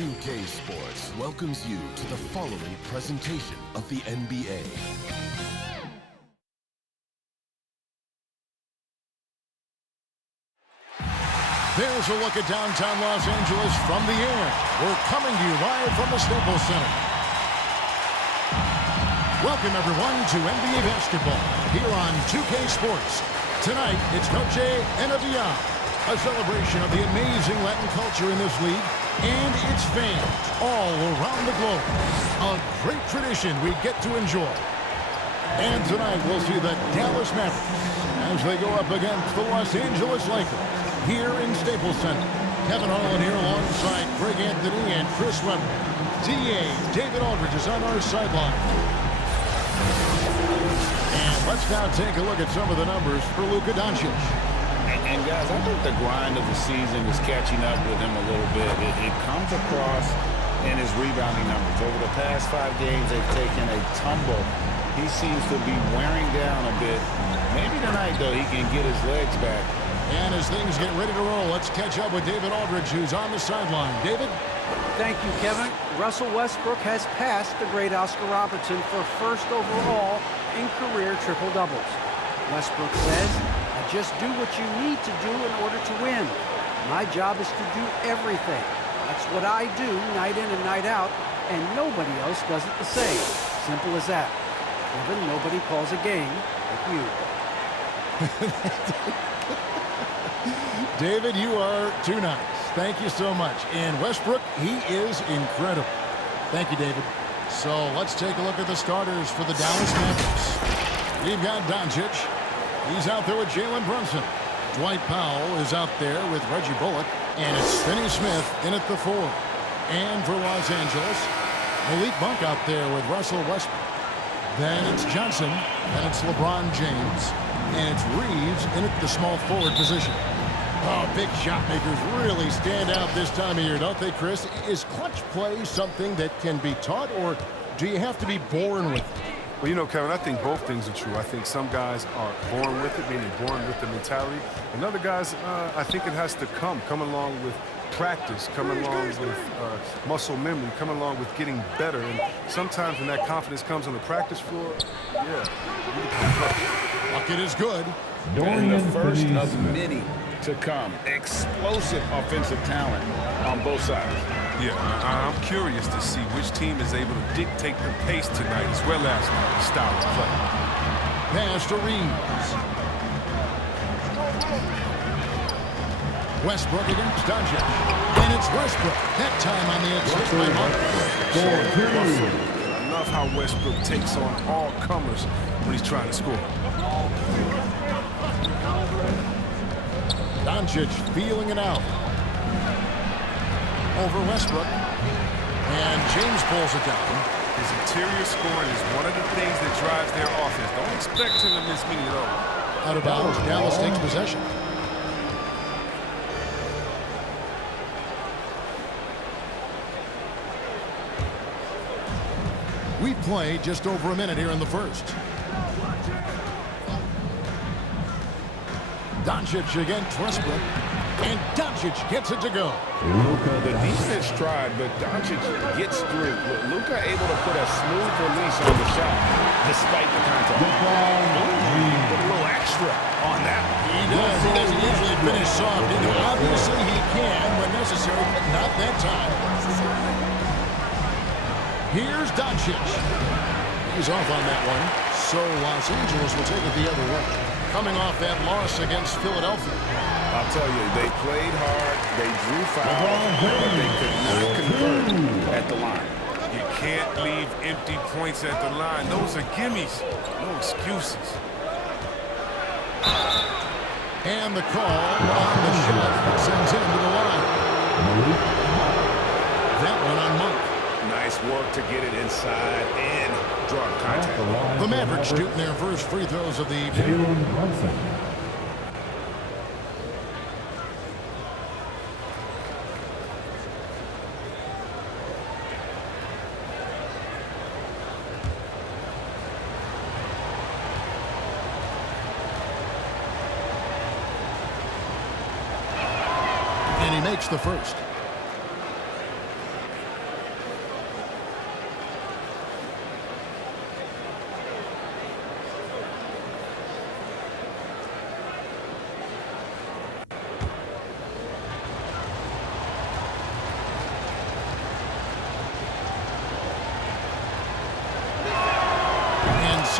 2K Sports welcomes you to the following presentation of the NBA. There's a look at downtown Los Angeles from the air. We're coming to you live from the Staples Center. Welcome, everyone, to NBA basketball here on 2K Sports. Tonight, it's Noche and a Beyond, a celebration of the amazing Latin culture in this league and its fans all around the globe. A great tradition we get to enjoy. And tonight, we'll see the Dallas Mavericks as they go up against the Los Angeles Lakers here in Staples Center. Kevin Harlan here alongside Greg Anthony and Chris Webber. DA David Aldridge is on our sideline. And let's now take a look at some of the numbers for LUKA Dončić. And guys, I think the grind of the season is catching up with him a little bit. It comes across in his rebounding numbers. Over the past 5 games, they've taken a tumble. He seems to be wearing down a bit. Maybe tonight, though, he can get his legs back. And as things get ready to roll, let's catch up with David Aldridge, who's on the sideline. David? Thank you, Kevin. Russell Westbrook has passed the great Oscar Robertson for first overall in career triple-doubles. Westbrook says, I just do what you need to do in order to win. My job is to do everything. That's what I do night in and night out, and nobody else does it the same. Simple as that. Kevin, nobody calls a game like you. David, you are too nice. Thank you so much. And Westbrook, he is incredible. Thank you, David. So let's take a look at the starters for the Dallas Mavericks. We've got Dončić. He's out there with Jalen Brunson. Dwight Powell is out there with Reggie Bullock. And it's Finney Smith in at the 4. And for Los Angeles, Malik Monk out there with Russell Westbrook. Then it's Johnson. Then it's LeBron James. And it's Reeves in at the small forward position. Oh, big shot makers really stand out this time of year, don't they, Chris? Is clutch play something that can be taught, or do you have to be born with it? Well, you know, Kevin, I think both things are true. I think some guys are born with it, meaning born with the mentality. And other guys, I think it has to come along with practice, come along with muscle memory, come along with getting better. And sometimes when that confidence comes on the practice floor, Bucket is good. And the first of many to come. Explosive offensive talent on both sides. Yeah, I'm curious to see which team is able to dictate the pace tonight as well as the style of play. Pass to Reeves. Westbrook against Dončić. And it's Westbrook. That time on the assist by Monk. I love how Westbrook takes on all comers when he's trying to score. Dončić feeling it out. Over Westbrook. And James pulls it down. His interior scoring is one of the things that drives their offense. Don't expect him to miss many of those. Out of bounds, Dallas takes possession. We play just over a minute here in the first. Dončić against Westbrook. And Dončić gets it to go. The defense tried, but Dončić gets through. LUKA able to put a smooth release on the shot, despite the contact. Put a little extra on that one. He does. He doesn't usually finish soft. Obviously, he can when necessary, but not that time. Here's Dončić. He's off on that one. So Los Angeles will take it the other way. Coming off that loss against Philadelphia. I'll tell you, they played hard, they drew fouls, but they could not convert at the line. You can't leave empty points at the line. Those are gimmies, no excuses. And the call on the shot that sends him to the line. That one on Monk. Nice work to get it inside and draw contact. The Mavericks shooting their first free throws of the evening. And he makes the first.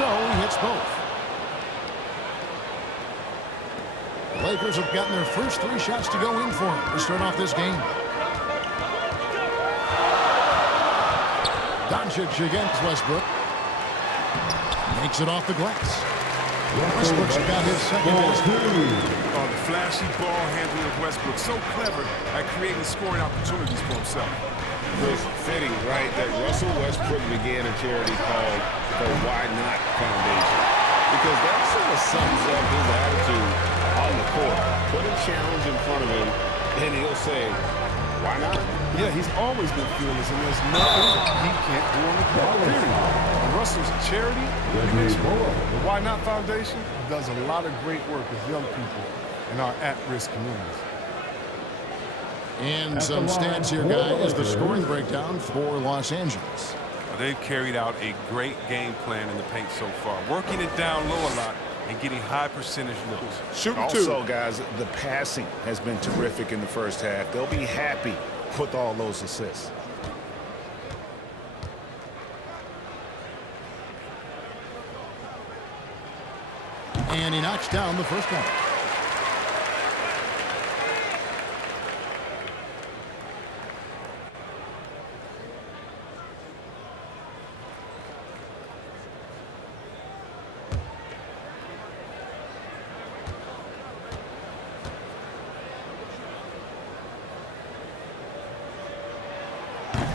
so he hits both. The Lakers have gotten their first 3 shots to go in for him to start off this game. Dončić against Westbrook. Makes it off the glass. Westbrook's got his second assist. Oh, the flashy ball handling of Westbrook. So clever at creating scoring opportunities for himself. It was fitting, right, that Russell Westbrook began a charity called the Why Not Foundation. Because that sort of sums up his attitude on the court. Put a challenge in front of him, and he'll say, why not? Yeah, he's always been fearless, and there's nothing he can't do on the court, period. And Russell's charity, the Why Not Foundation, does a lot of great work with young people in our at-risk communities. And some stats here, guys. The scoring breakdown for Los Angeles. They've carried out a great game plan in the paint so far, working it down low a lot and getting high percentage looks. Shooting also, guys, the passing has been terrific in the first half. They'll be happy with all those assists. And he knocks down the first one.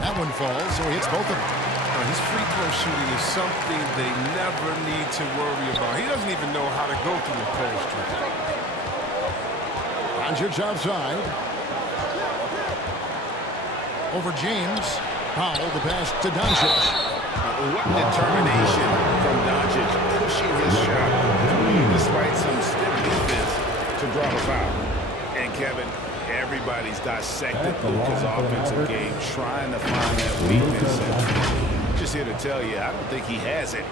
That one falls, so he hits both of them. His free throw shooting is something they never need to worry about. He doesn't even know how to go through the post. Dončić outside. Over James. Powell, the pass to Dončić. What determination from Dončić, pushing his shot through despite some stiff defense to draw the foul. And Kevin, everybody's dissected LUKA's offensive game, trying to find that weakness. And just here to tell you, I don't think he has it.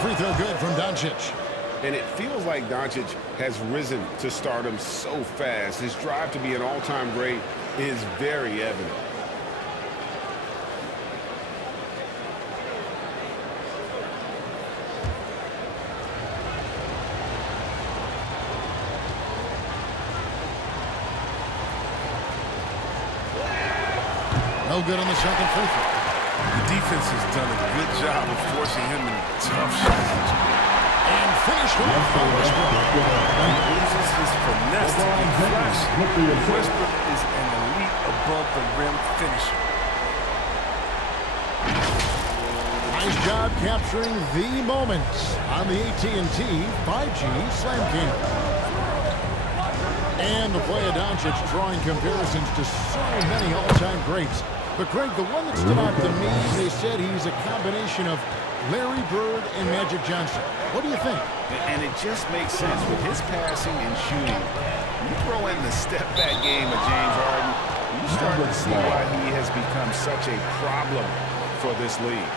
Free throw good from Dončić. And it feels like Dončić has risen to stardom so fast. His drive to be an all-time great is very evident. No good on the second free throw. The defense has done a good job of forcing him in tough shots. And finished off by Westbrook. He uses his finesse to be flashy. Westbrook is an elite above-the-rim finisher. Nice job capturing the moments on the AT&T 5G Slam Cam. And the play of Dončić drawing comparisons to so many all-time greats. But, Greg, the one that stood out to me, they said he's a combination of Larry Bird and Magic Johnson. What do you think? And it just makes sense with his passing and shooting. You throw in the step-back game of James Harden, you start to see why he has become such a problem for this league.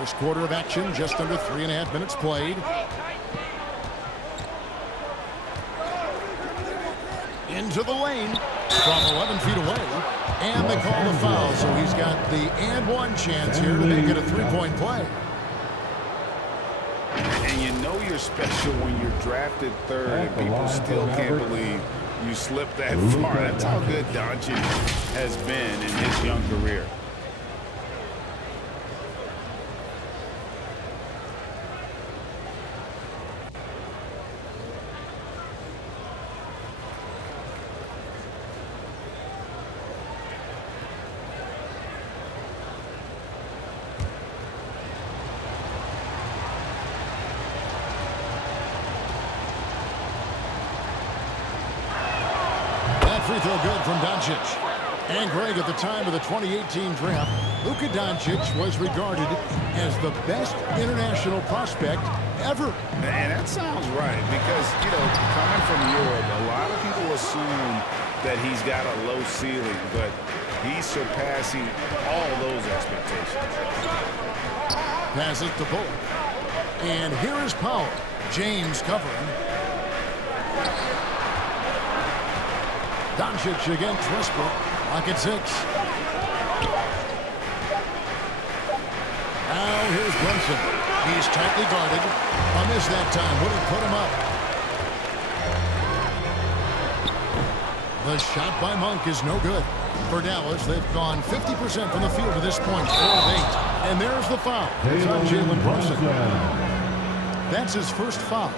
First quarter of action, just under 3.5 minutes played. Into the lane from 11 feet away, and they call the foul, so he's got the and one chance here to make it a three-point play. And you know you're special when you're drafted third and people still can't believe you slipped that far. That's how good Dončić has been in his young career. Free throw good from Dončić. And Greg, at the time of the 2018 draft, LUKA Dončić was regarded as the best international prospect ever. And that sounds right because, you know, coming from Europe, a lot of people assume that he's got a low ceiling, but he's surpassing all those expectations. Passes to Bullock. And here is Powell. James covering. Dončić against Westbrook. Lock at 6. Now here's Brunson. He's tightly guarded. A miss that time. Wouldn't put him up. The shot by Monk is no good. For Dallas, they've gone 50% from the field to this point. 4 of 8. And there's the foul. It's on Jalen Brunson. That's his first foul.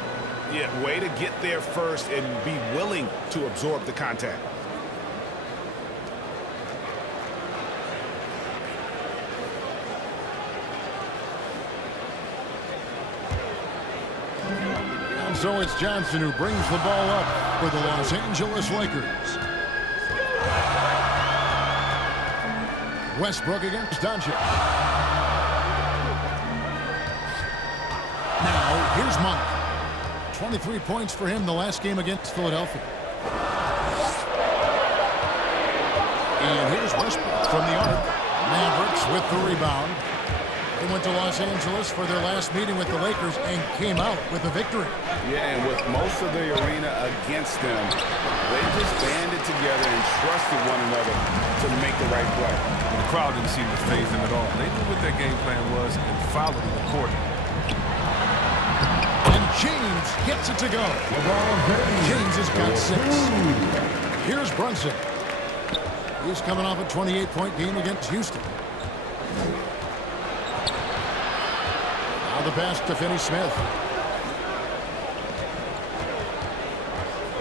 Yeah, way to get there first and be willing to absorb the contact. And so it's Johnson who brings the ball up for the Los Angeles Lakers. Westbrook against Dončić. Now, here's Monk. 23 points for him the last game against Philadelphia. And here's Westbrook from the arc. Mavericks with the rebound. They went to Los Angeles for their last meeting with the Lakers and came out with a victory. Yeah, and with most of the arena against them, they just banded together and trusted one another to make the right play. The crowd didn't seem to faze them at all. They knew what their game plan was and followed it accordingly. And James gets it to go. James has got 6. Here's Brunson. He's coming off a 28-point game against Houston. Now the pass to Finney-Smith.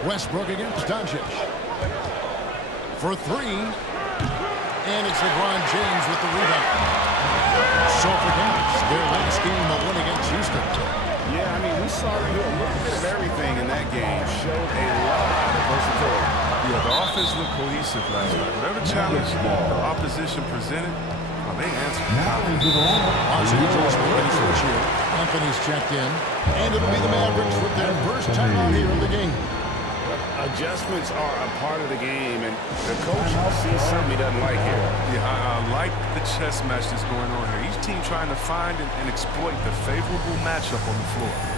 Westbrook against Dončić. For 3. And it's LeBron James with the rebound. So for Dallas, their last game a win against Houston. Yeah, I mean, we saw them do a little bit of everything in that game. Showed a lot of versatility. Yeah, the offense looked cohesive last night. Whatever challenge the opposition presented, they answered. Los Angeles ready for this year. Anthony's checked in. And it'll be the Mavericks with their first time out here in the game. Adjustments are a part of the game, and the coach sees something he doesn't like here. Yeah, I like the chess match that's going on here. Each team trying to find and exploit the favorable matchup on the floor.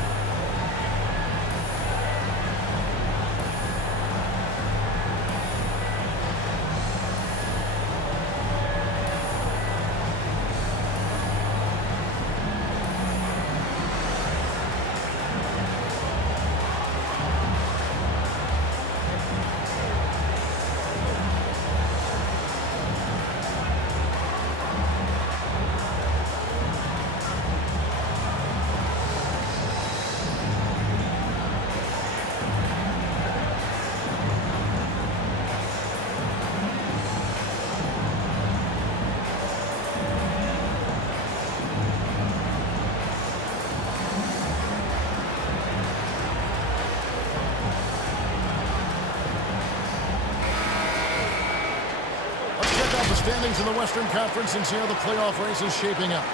Standings in the Western Conference and see how the playoff race is shaping up.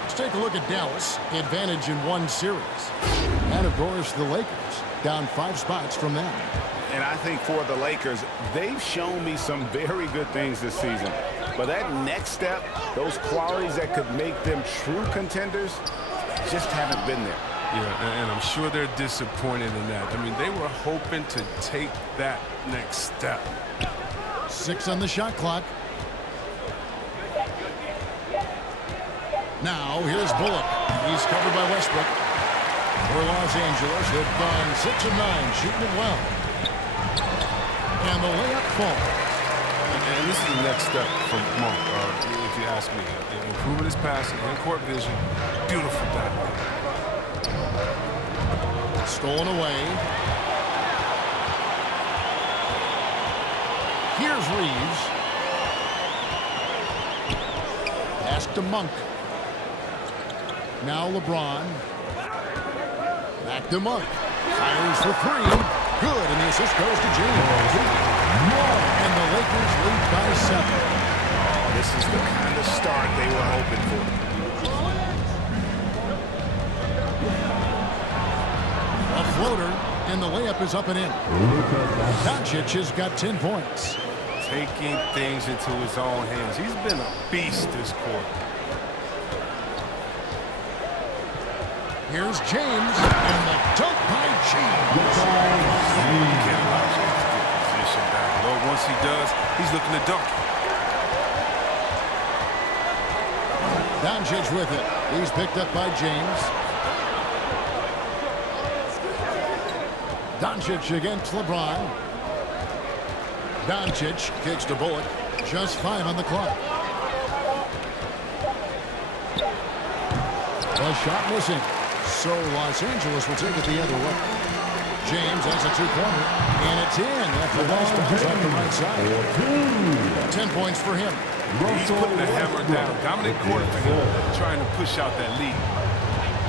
Let's take a look at Dallas. Advantage in 1 series. And, of course, the Lakers down 5 spots from them. And I think for the Lakers, they've shown me some very good things this season. But that next step, those qualities that could make them true contenders, just haven't been there. Yeah, and I'm sure they're disappointed in that. I mean, they were hoping to take that next step. 6 on the shot clock. Now, here's Bullock. He's covered by Westbrook. For Los Angeles, they've gone 6 of 9, shooting it well. And the layup falls. And this is the next step from Monk, if you ask me. Improving his passing and court vision. Beautiful back. Stolen away. Here's Reeves. Pass to Monk. Now LeBron. Back to Monk. Fires for 3. Good, and the assist goes to James. And the Lakers lead by 7. Oh, this is the kind of start they were hoping for. A floater, and the layup is up and in. Dončić has got 10 points. Taking things into his own hands. He's been a beast this quarter. Here's James, and the dunk by James. You can't allow James to get position down low. Once he does, he's looking to dunk. Dončić with it. He's picked up by James. Dončić against LeBron. Dončić kicks to Bullock. Just 5 on the clock. The shot missing. So Los Angeles will take it the other way. James has a two-pointer, and it's in after last bounce off the right side. 10 points for him. He's putting the hammer down. Dominant court for him, trying to push out that lead.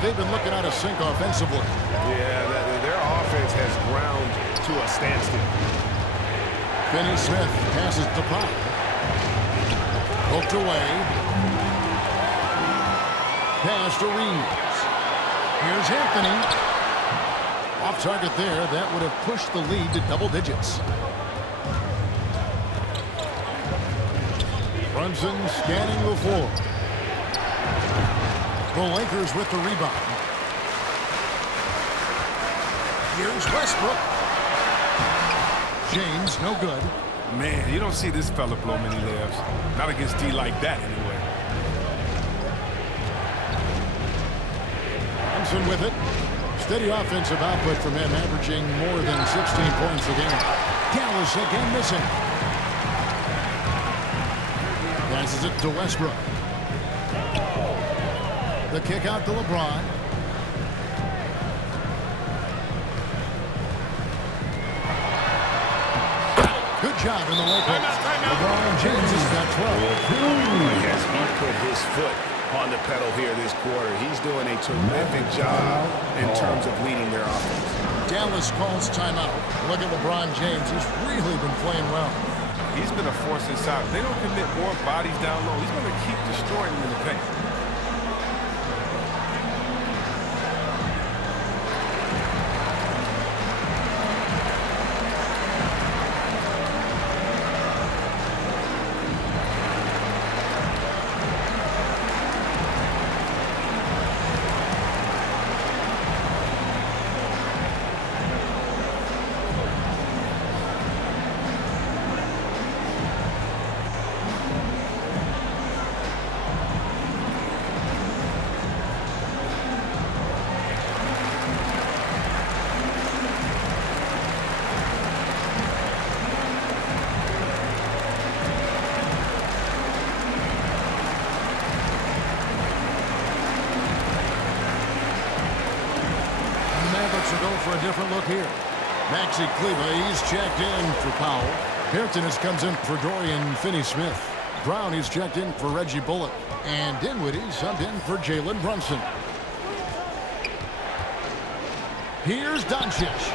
They've been looking out of sync offensively. Yeah, their offense has ground to a standstill. Finney Smith passes to Pop. Hooked away. Pass to Reeves. Here's Anthony. Off target there. That would have pushed the lead to double digits. Brunson scanning the floor. The Lakers with the rebound. Here's Westbrook. James, no good. Man, you don't see this fella blow many layups. Not against D like that, anyway. Thompson with it. Steady offensive output from him, averaging more than 16 points a game. Dallas again missing. Passes it to Westbrook. The kick out to LeBron. Good job in the low post. LeBron James has got 12. Yes, he put his foot on the pedal here this quarter. He's doing a terrific job in terms of leading their offense. Dallas calls timeout. Look at LeBron James. He's really been playing well. He's been a force inside. If they don't commit more bodies down low, he's going to keep destroying them in the paint. Mavericks will go for a different look here. Maxi Kleber, he's checked in for Powell. Hampton comes in for Dorian Finney-Smith. Brown, he's checked in for Reggie Bullock. And Dinwiddie subbed in for Jalen Brunson. Here's Dončić.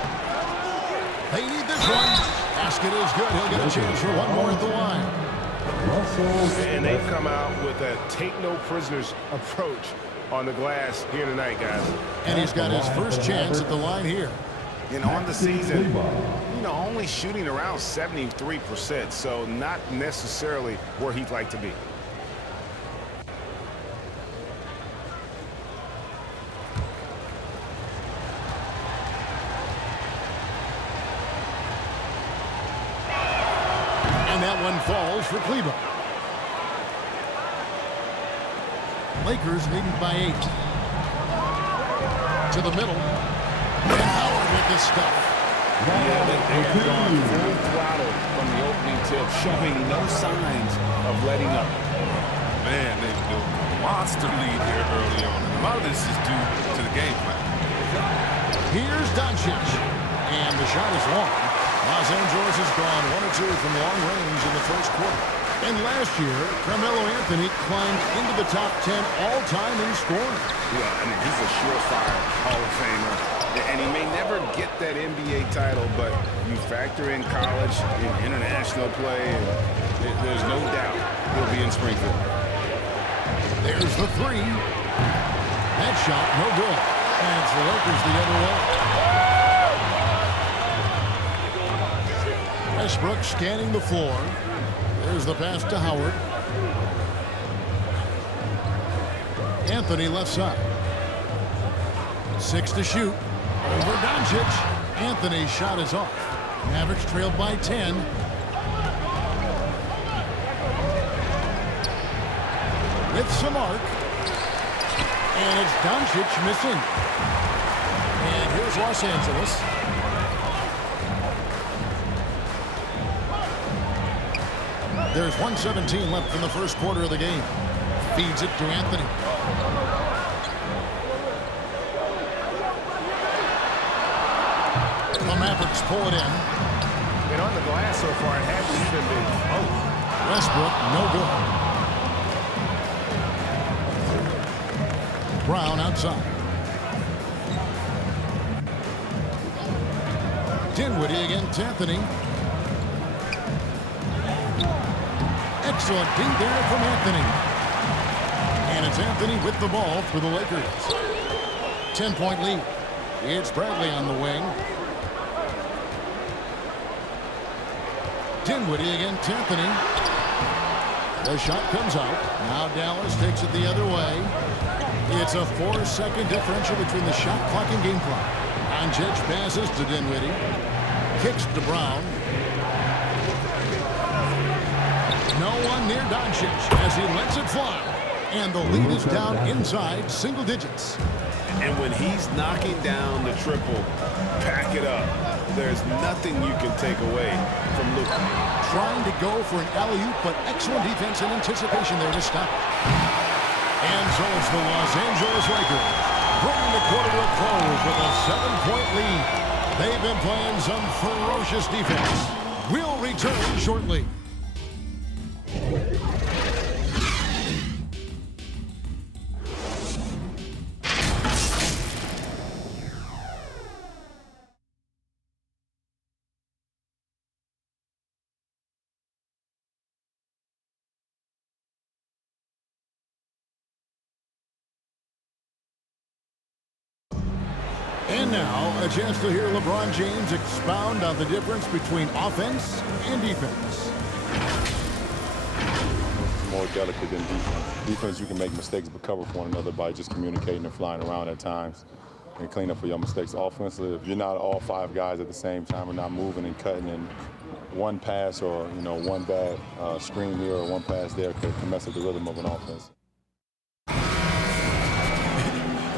They need this one. Basket is good. He'll get a chance for one more at the line. And they've come out with a take-no-prisoners approach on the glass here tonight, guys. And he's got his first chance at the line here. And on the season, you know, only shooting around 73%, so not necessarily where he'd like to be. And that one falls for Kleber. Lakers leading by 8. To the middle. And Howard with this stuff. Yeah, they have gone full throttle from the opening tip, showing no signs of letting up. Man, they've built a monster lead here early on. A lot of this is due to the game plan. Here's Dončić. And the shot is long. Los Angeles has gone 1 or 2 from long range in the first quarter. And last year, Carmelo Anthony climbed into the top 10 all-time in scoring. Yeah, I mean, he's a surefire Hall of Famer. And he may never get that NBA title, but you factor in college and international play, and there's no doubt he'll be in Springfield. There's the three. That shot, no good. And it's the Lakers the other way. Westbrook scanning the floor. There's the pass to Howard. Anthony left side. 6 to shoot. Over Dončić. Anthony's shot is off. Mavericks trailed by 10. With some arc. And it's Dončić missing. And here's Los Angeles. There's 1:17 left in the first quarter of the game. Feeds it to Anthony. The Mavericks pull it in. And on the glass so far, it hasn't even been close. Westbrook, no good. Brown outside. Dinwiddie against Anthony. Excellent D there from Anthony. And it's Anthony with the ball for the Lakers. 10-point lead. It's Bradley on the wing. Dinwiddie against Anthony. The shot comes out. Now Dallas takes it the other way. It's a 4-second differential between the shot clock and game clock. Dončić passes to Dinwiddie. Kicks to Brown. No one near Dončić as he lets it fly. And the lead is down inside single digits. And when he's knocking down the triple, pack it up. There's nothing you can take away from LUKA. Trying to go for an alley-oop, but excellent defense and anticipation there to stop it. And so it's the Los Angeles Lakers bringing the quarter to a close with a 7-point lead. They've been playing some ferocious defense. We'll return shortly. And now, a chance to hear LeBron James expound on the difference between offense and defense. It's more delicate than defense. Defense, you can make mistakes but cover for one another by just communicating and flying around at times and clean up for your mistakes. Offensively, if you're not all 5 guys at the same time and not moving and cutting, and one pass or one bad screen here or one pass there could mess up the rhythm of an offense.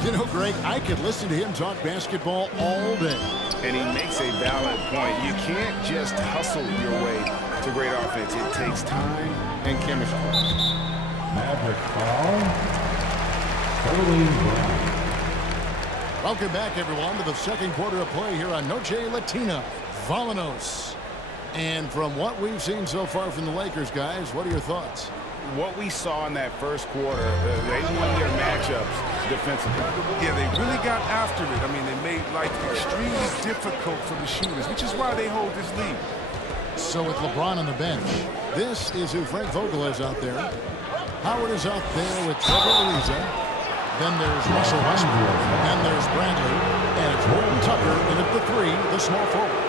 You know, Greg, I could listen to him talk basketball all day. And he makes a valid point. You can't just hustle your way to great offense. It takes time and chemistry. Maverick foul. Welcome back, everyone, to the second quarter of play here on Noche Latina. Vámonos. And from what we've seen so far from the Lakers, guys, what are your thoughts? What we saw in that first quarter, they won their matchups defensively. Yeah, they really got after it. I mean, they made life extremely difficult for the shooters, which is why they hold this lead. So with LeBron on the bench, this is who Frank Vogel is out there. Howard is out there with Trevor Ariza. Then there's Russell Westbrook. Then there's Bradley. And it's Horton Tucker in at the 3, the small forward.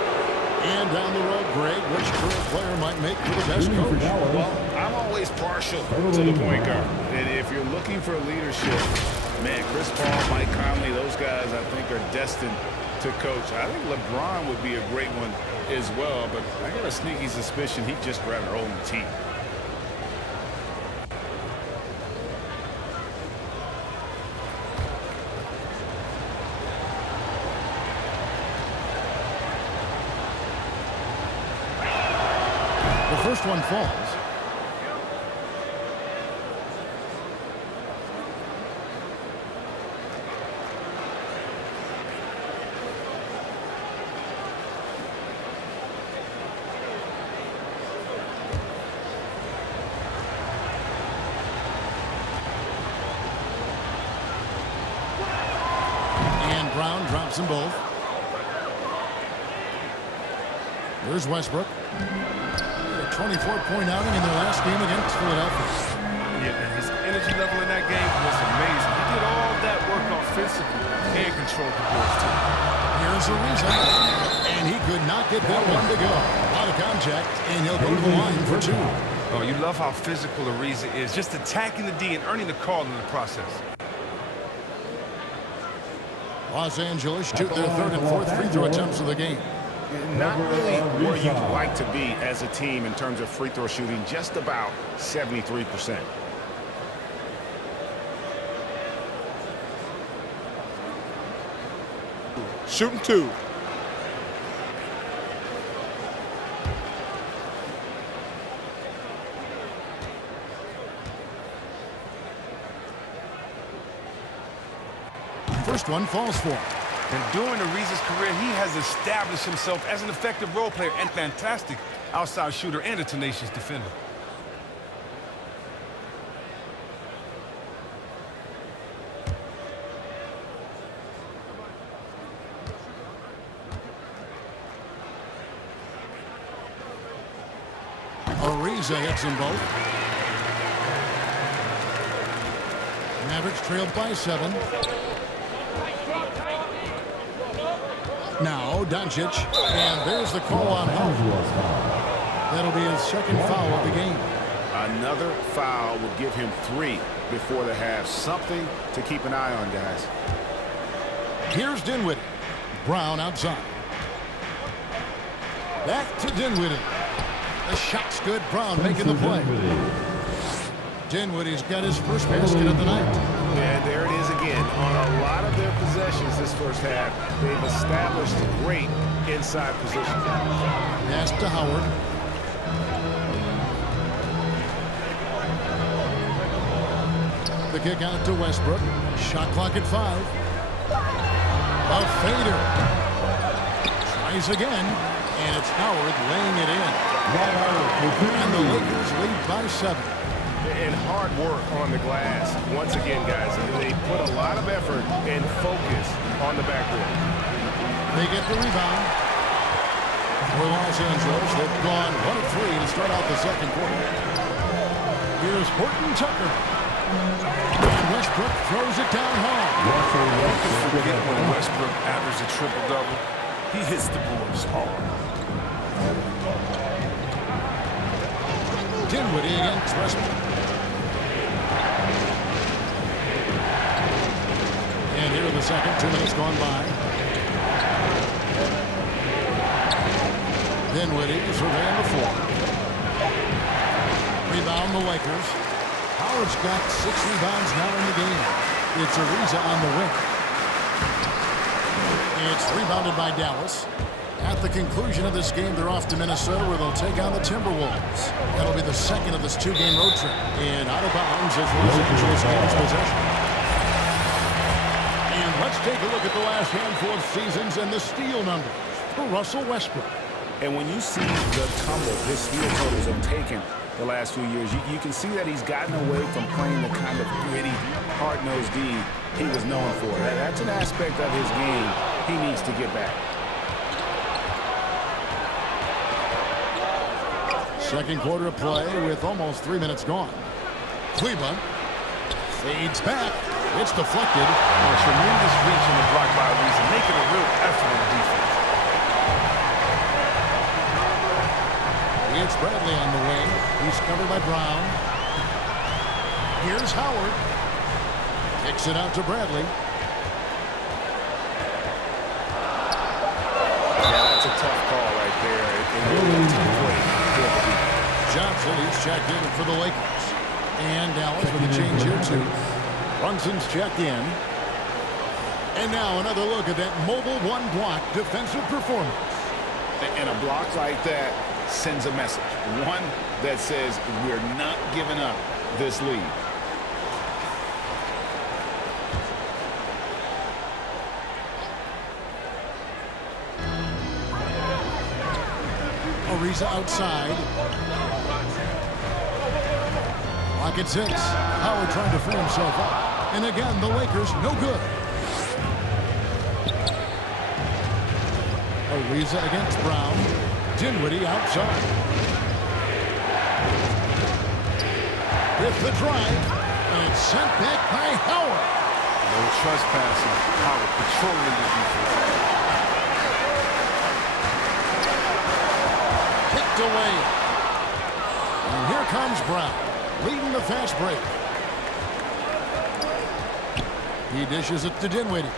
And down the road, Greg, which current player might make for the best coach? Well, I'm always partial to the point guard. And if you're looking for leadership, man, Chris Paul, Mike Conley, those guys I think are destined to coach. I think LeBron would be a great one as well, but I got a sneaky suspicion he'd just rather own the team. The first one falls. Brown drops them both. Here's Westbrook. A 24-point outing in their last game against Philadelphia. Yeah, man, his energy level in that game was amazing. He did all that work offensively and controlled the boards, too. Here's a reason. And he could not get that one to go. A lot of contact, and he'll go to the line for two. Oh, you love how physical Ariza is, just attacking the D and earning the call in the process. Los Angeles shoot their third and fourth free throw attempts of the game. Not really where you'd like to be as a team in terms of free throw shooting, just about 73%. Shooting two. First one falls for him. And during Ariza's career, he has established himself as an effective role player and fantastic outside shooter and a tenacious defender. Ariza hits them both. Mavericks trailed by 7. Now Dončić, and there's the call on Howard. That'll be his second foul of the game. Another foul would give him 3 before the half. Something to keep an eye on, guys. Here's Dinwiddie. Brown outside. Back to Dinwiddie. The shot's good. Brown making the play. Dinwiddie's got his first basket of the night. And there it is again. On a lot of their possessions this first half, they've established great inside position. Pass to Howard. The kick out to Westbrook. Shot clock at 5. A fader. Tries again. And it's Howard laying it in. And the Lakers lead by 7. And hard work on the glass. Once again, guys, they put a lot of effort and focus on the backboard. They get the rebound. For Los Angeles, they've gone 1 of 3 to start out the second quarter. Here's Horton Tucker. And Westbrook throws it down hard. You can forget when Westbrook averages a triple-double. He hits the boards hard. Dinwiddie against Westbrook. And here in the second, 2 minutes gone by. Dinwiddie surveying the floor. Rebound the Lakers. Howard's got 6 rebounds now in the game. It's Ariza on the wing. It's rebounded by Dallas. At the conclusion of this game, they're off to Minnesota, where they'll take on the Timberwolves. That'll be the second of this 2-game road trip. And out of bounds as Los Angeles gains possession. And let's take a look at the last handful of seasons and the steal numbers for Russell Westbrook. And when you see the tumble his steal totals have taken the last few years, you can see that he's gotten away from playing the kind of gritty, hard-nosed D he was known for. That's an aspect of his game he needs to get back. Second quarter of play with almost 3 minutes gone. Cleveland fades back. It's deflected. Tremendous reach on the block by Ariza, making a real effort on defense. It's Bradley on the wing. He's covered by Brown. Here's Howard. Kicks it out to Bradley. Yeah, that's a tough call right there. Johnson, he's checked in for the Lakers. And Dallas with a change here too. Brunson's checked in. And now another look at that mobile one-block defensive performance. And a block like that sends a message. One that says we're not giving up this lead. Ariza outside. Clock at 6. Howard trying to free himself up. And again, the Lakers no good. Ariza against Brown. Dinwiddie outside. With the drive, and it's sent back by Howard. No trespassing. Howard controlling the defense. Kicked away. And here comes Brown, leading the fast break. He dishes it to Dinwiddie.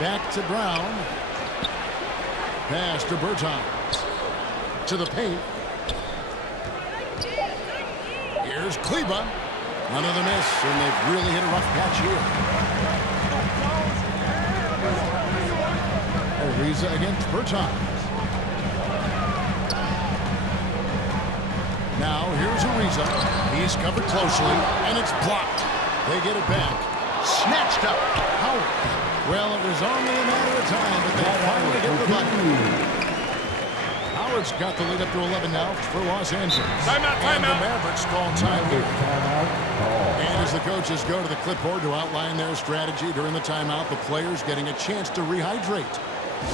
Back to Brown. Pass to Bertans. To the paint. Here's Kleba. Another miss, and they've really hit a rough patch here. Ariza against Bertans. Now here's Ariza. He's covered closely, and it's blocked. They get it back. Snatched up. Howard. Well, it was only a matter of time, but they finally get the bucket. Howard's got the lead up to 11 now for Los Angeles. Timeout, And timeout. the Mavericks call time here. And as the coaches go to the clipboard to outline their strategy during the timeout, the players getting a chance to rehydrate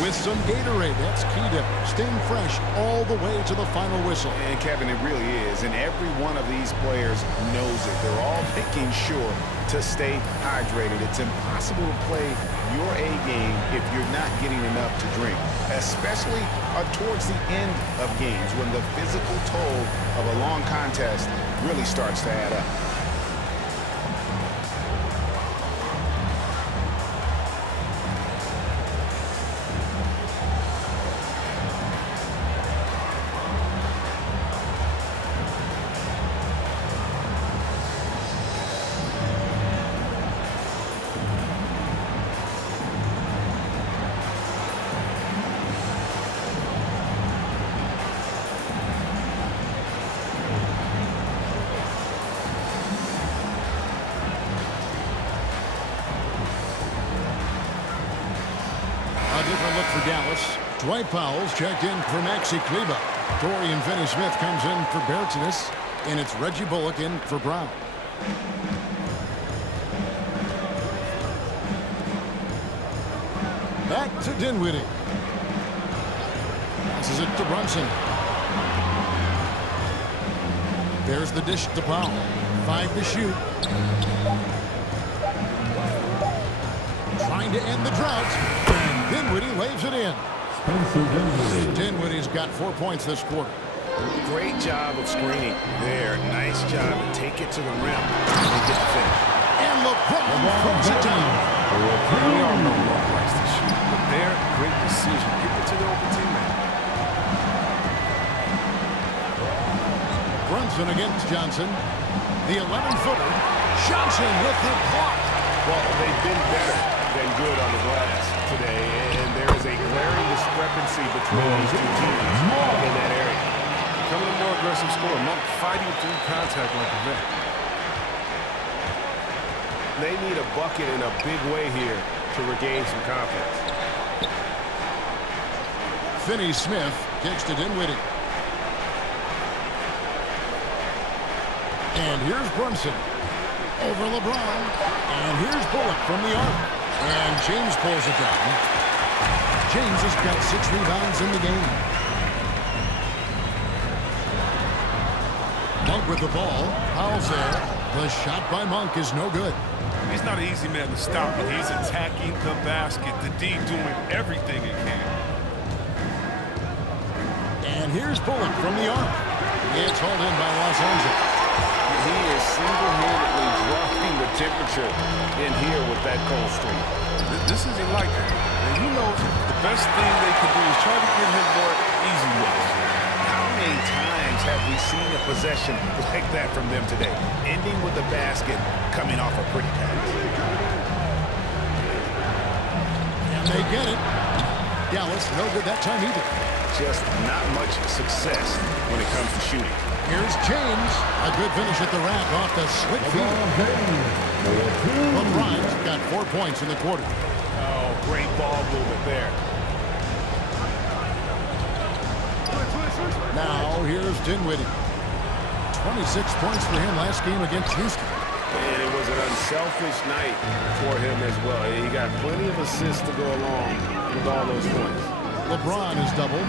with some Gatorade. That's key to staying fresh all the way to the final whistle. And Kevin, it really is. And every one of these players knows it. They're all making sure to stay hydrated. It's impossible to play your A game if you're not getting enough to drink, especially towards the end of games when the physical toll of a long contest really starts to add up. Dallas. Dwight Powell's checked in for Maxi Kleba. Dorian Finney-Smith comes in for Bertans, and it's Reggie Bullock in for Brown. Back to Dinwiddie. Passes it to Brunson. There's the dish to Powell. 5 to shoot. Trying to end the drought. Dinwiddie lays it in. Dinwiddie's got 4 points this quarter. Great job of screening there. Nice job to take it to the rim and get the finish. And LeBron throws it down. We all know LeBron likes to shoot, but they're great decision. Give it to the open teammate. Brunson against Johnson. The 11-footer. Johnson with the block. Well, they've been better than good on the glass today, and there is a glaring discrepancy between these two teams in that area. Becoming a more aggressive scorer, not fighting through contact like a vet. They need a bucket in a big way here to regain some confidence. Finney-Smith kicks to Dinwiddie. And here's Brunson. Over LeBron. And here's Bullock from the arc. And James pulls it down. James has got 6 rebounds in the game. Monk with the ball. Powell's there. The shot by Monk is no good. He's not an easy man to stop, but he's attacking the basket. The D doing everything he can. And here's Bullock from the arc. It's hauled in by Los Angeles. He is single-handedly dropping the temperature in here with that cold streak. This is like it. And he knows the best thing they can do is try to get him more easy looks. How many times have we seen a possession like that from them today, ending with the basket coming off a pretty pass? And they get it. Dallas no good that time either. Just not much success when it comes to shooting. Here's James. A good finish at the rack off the slick feed. LeBron's got 4 points in the quarter. Oh, great ball movement there. Now here's Dinwiddie. 26 points for him last game against Houston. And it was an unselfish night for him as well. He got plenty of assists to go along with all those points. LeBron is doubled.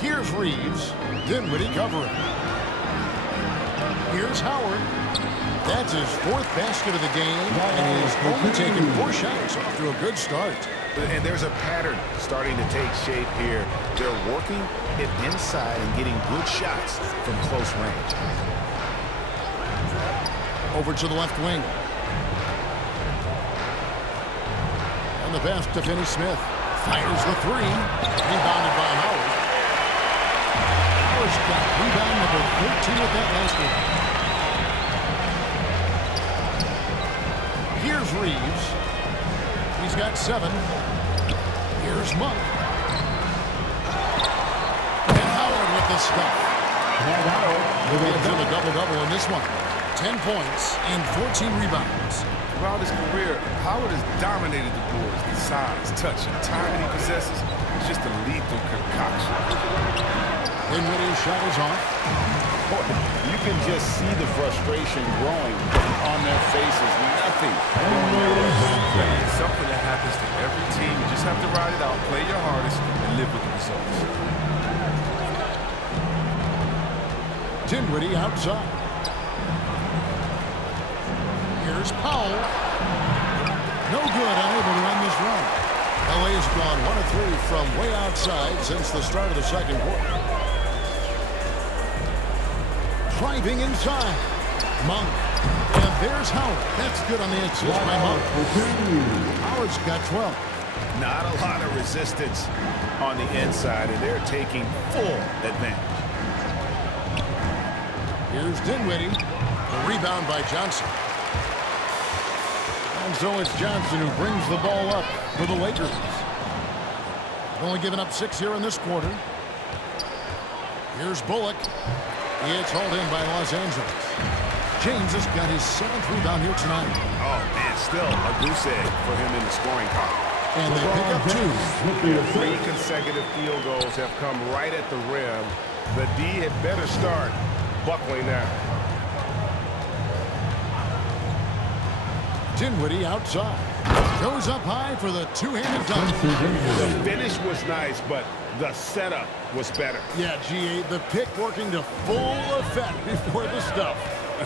Here's Reeves. Dinwiddie covering. Here's Howard. That's his 4th basket of the game, and he's only taken 4 shots off to a good start. And there's a pattern starting to take shape here. They're working it inside and getting good shots from close range. Over to the left wing. And the pass to Finney Smith. Fires the 3. Rebounded by Howard. Howard's got rebound number 13 with that last one. Here's Reeves. He's got 7. Here's Monk. And Howard with the stuff. We'll get to the double-double in this one. 10 points and 14 rebounds. Throughout his career, Howard has dominated the boards. The size, touch, and time that he possesses is just a lethal concoction. Dinwiddie's shot is off. Boy, you can just see the frustration growing on their faces. Nothing. It's something that happens to every team. You just have to ride it out, play your hardest, and live with the results. Dinwiddie outside. Here's Powell. No good, unable to end this run. LA's gone 1 of 3 from way outside since the start of the second quarter. Driving inside. Monk. And there's Howard. That's good on the assist by Monk. Howard's got 12. Not a lot of resistance on the inside, and they're taking full advantage. Here's Dinwiddie. The rebound by Johnson. And so it's Johnson who brings the ball up for the Lakers. Only given up 6 here in this quarter. Here's Bullock. It's hauled in by Los Angeles. James has got his 7th rebound here tonight. Oh, man, still a goose egg for him in the scoring column. And they pick up 2. 3 consecutive field goals have come right at the rim. The D had better start buckling now. Dinwiddie outside. Goes up high for the 2-handed dunk. The finish was nice, but the setup was better. Yeah, GA, the pick working to full effect before the stuff.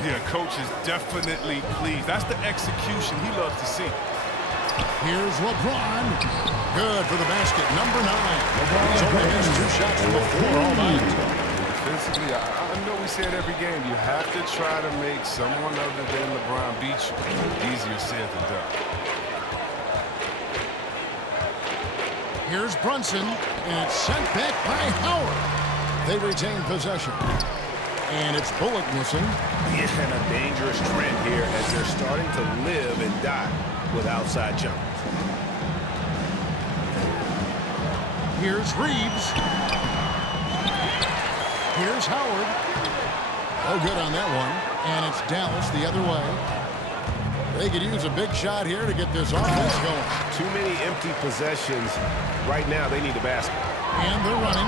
Yeah, coach is definitely pleased. That's the execution he loves to see. Here's LeBron. Good for the basket, number 9. He's only missed 2 shots from the floor all night. Defensively, I know we say it every game. You have to try to make someone other than LeBron beat you. Easier said than done. Here's Brunson, and it's sent back by Howard. They retain possession. And it's Bullock missing. Yeah, and a dangerous trend here as they're starting to live and die with outside jumpers. Here's Reeves. Here's Howard. Oh, good on that one. And it's Dallas the other way. They could use a big shot here to get this offense going. Too many empty possessions. Right now, they need a basket. And they're running.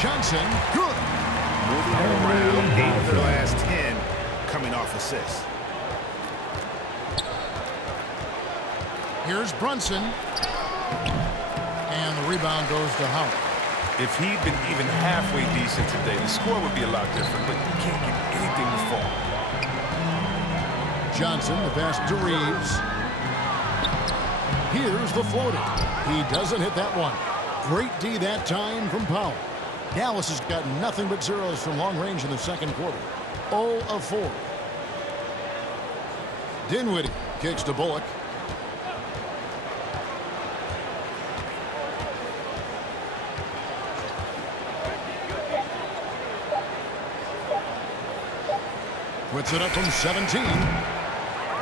Johnson, good. Moving around, 8 of their last 10 coming off assists. Here's Brunson. And the rebound goes to Howard. If he'd been even halfway decent today, the score would be a lot different, but you can't get anything to fall. Johnson, the pass to Reeves. Here's the floater. He doesn't hit that one. Great D that time from Powell. Dallas has got nothing but zeros from long range in the second quarter. 0 of 4. Dinwiddie kicks to Bullock. Puts it up from 17.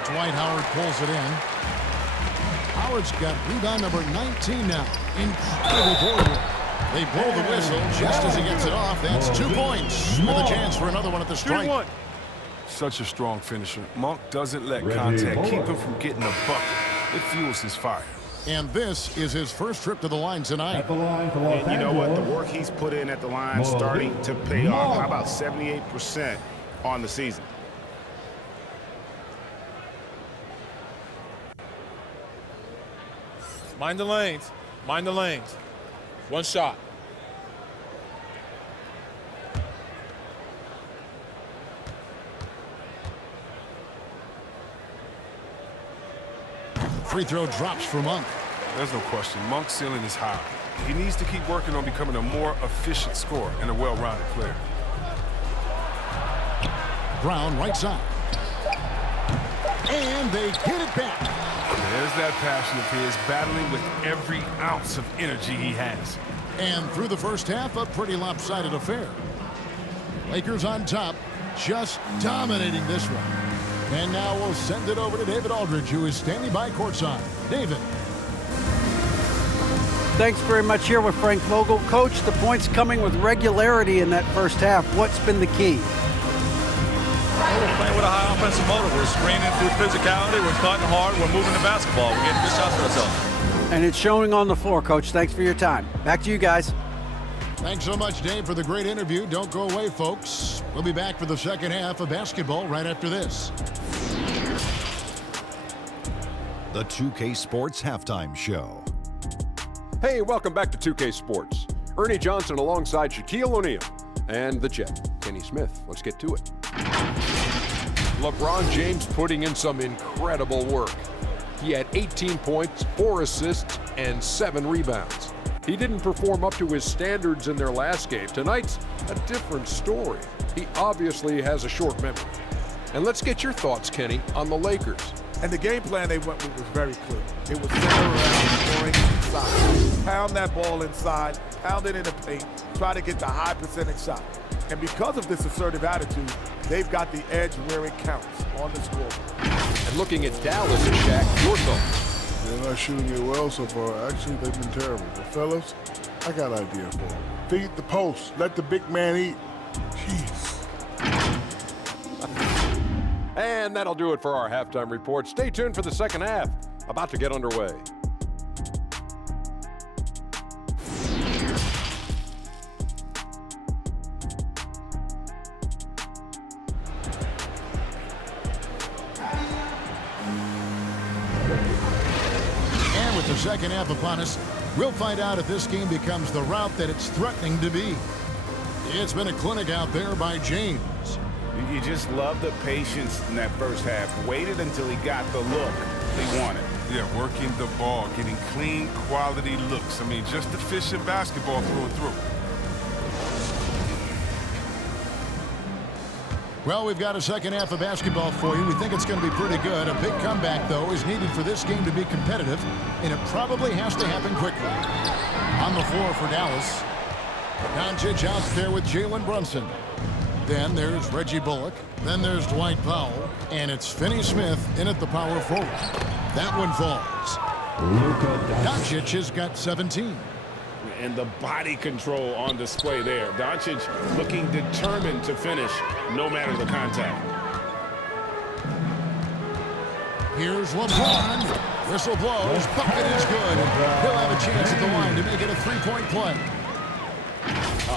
Dwight Howard pulls it in. Howard's got rebound number 19 now. Incredible board work. They blow the whistle just as he gets it off. That's 2 points with a chance for another one at the strike. Such a strong finisher. Monk doesn't let contact keep him from getting a bucket. It fuels his fire. And this is his first trip to the line tonight. At the line for Los And you know what? The Angeles, work he's put in at the line starting to pay off. How about 78% on the season? Mind the lanes. Mind the lanes. One shot. Free throw drops for Monk. There's no question. Monk's ceiling is high. He needs to keep working on becoming a more efficient scorer and a well-rounded player. Brown right side. And they get it back. There's that passion of his, battling with every ounce of energy he has. And through the first half, a pretty lopsided affair. Lakers on top, just dominating this one. And now we'll send it over to David Aldridge, who is standing by courtside. David. Thanks very much. Here with Frank Vogel. Coach, the points coming with regularity in that first half. What's been the key? We're playing with a high offensive motor. We're screening through physicality. We're cutting hard. We're moving the basketball. We're getting good shots for ourselves. And it's showing on the floor, Coach. Thanks for your time. Back to you guys. Thanks so much, Dave, for the great interview. Don't go away, folks. We'll be back for the second half of basketball right after this. The 2K Sports Halftime Show. Hey, welcome back to 2K Sports. Ernie Johnson alongside Shaquille O'Neal and the Jet, Kenny Smith. Let's get to it. LeBron James putting in some incredible work. He had 18 points, 4 assists, and 7 rebounds. He didn't perform up to his standards in their last game. Tonight's a different story. He obviously has a short memory. And let's get your thoughts, Kenny, on the Lakers. And the game plan they went with was very clear. It was center around, scoring inside. Pound that ball inside, pound it in the paint, try to get the high percentage shot. And because of this assertive attitude, they've got the edge where it counts on the scoreboard. And looking at Dallas and Shaq, your thoughts? They're not shooting it well so far. Actually, they've been terrible. But fellas, I got an idea for them. Feed the post. Let the big man eat. Jeez. And that'll do it for our halftime report. Stay tuned for the second half. About to get underway. And with the second half upon us, we'll find out if this game becomes the route that it's threatening to be. It's been a clinic out there by James. You just love the patience in that first half. Waited until he got the look he wanted. Yeah, working the ball, getting clean, quality looks. I mean, just efficient basketball through and through. Well, we've got a second half of basketball for you. We think it's going to be pretty good. A big comeback, though, is needed for this game to be competitive, and it probably has to happen quickly. On the floor for Dallas, Dončić out there with Jalen Brunson. Then there's Reggie Bullock. Then there's Dwight Powell. And it's Finney Smith in at the power forward. That one falls. LUKA Dončić has got 17. And the body control on display there. Dončić looking determined to finish no matter the contact. Here's LeBron. Whistle blows. Bucket is good. He'll have a chance at the line to make it a three-point play.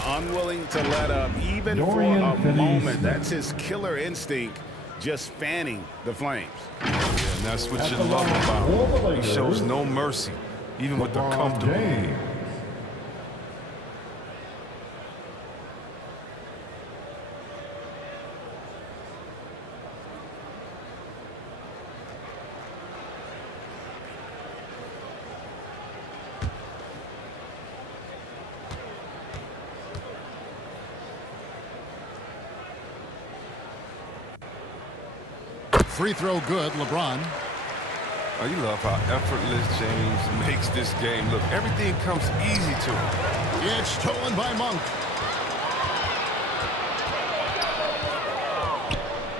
Unwilling to let up even for a moment. That's his killer instinct, just fanning the flames. Yeah, and that's what you love about him. He shows no mercy, even with the comfortable lead. Free throw good, LeBron. Oh, you love how effortless James makes this game look. Everything comes easy to him. It's stolen by Monk.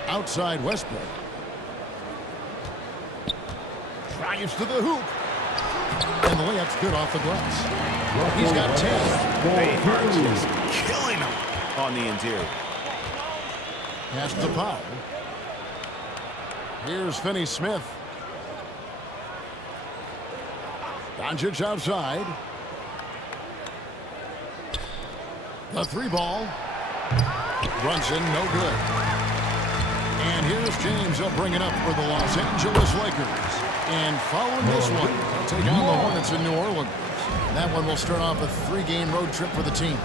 Outside Westbrook. Drives to the hoop. And the layup's good off the glass. He's got 10. They are just killing him on the interior. Pass to Powell. Here's Finney Smith. Dončić outside. The 3 ball. Brunson, no good. And here's James. He'll bring it up for the Los Angeles Lakers. And following this one, they'll take on the Hornets in New Orleans. That one will start off a 3-game road trip for the team.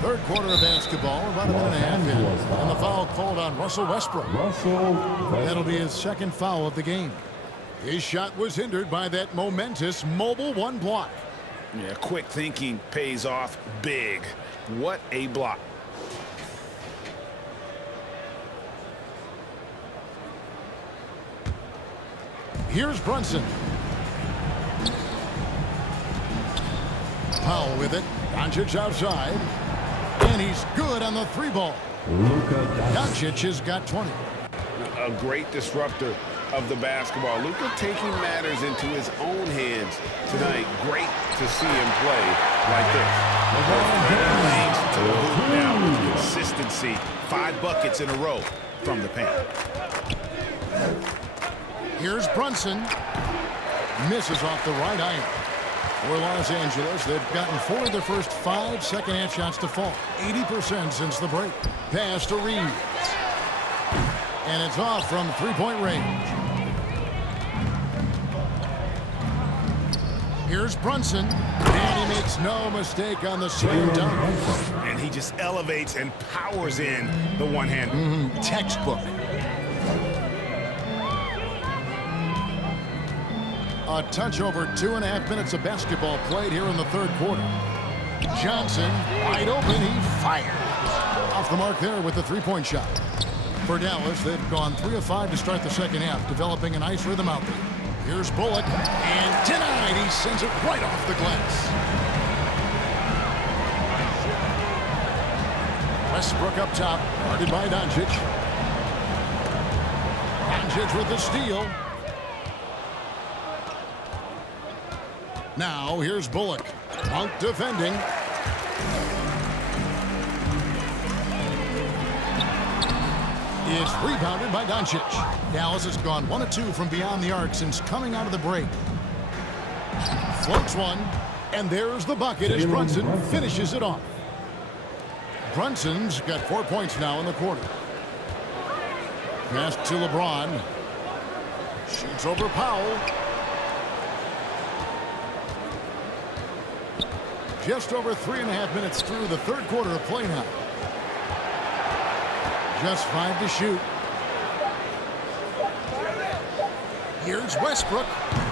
Third quarter of basketball, about a minute and a half in. And the foul called on Russell Westbrook. That'll be his second foul of the game. His shot was hindered by that momentous mobile 1 block. Yeah, quick thinking pays off big. What a block. Here's Brunson. Powell with it. Dončić outside. And he's good on the 3 ball. LUKA Dončić has got 20. A great disruptor of the basketball. LUKA taking matters into his own hands tonight. Great to see him play like this. Lanes to the hoop now with consistency. 5 buckets in a row from the paint. Here's Brunson. Misses off the right iron. For Los Angeles, they've gotten 4 of their first 5 second-half shots to fall. 80% since the break. Pass to Reeves. And it's off from 3-point range. Here's Brunson. And he makes no mistake on the slam dunk. And he just elevates and powers in the one-hander. Textbook. A touch over 2.5 minutes of basketball played here in the third quarter. Johnson, wide open, he fires. Off the mark there with the 3-point shot. For Dallas, they've gone 3 of 5 to start the second half, developing a nice rhythm out there. Here's Bullock, and denied. He sends it right off the glass. Westbrook up top, guarded by Dončić. Dončić with the steal. Now, here's Bullock. Monk defending. It's rebounded by Dončić. Dallas has gone 1 of 2 from beyond the arc since coming out of the break. Floats one, and there's the bucket as Brunson finishes it off. Brunson's got 4 points now in the quarter. Pass to LeBron. Shoots over Powell. Just over 3.5 minutes through the third quarter of play now. Just 5 to shoot. Here's Westbrook.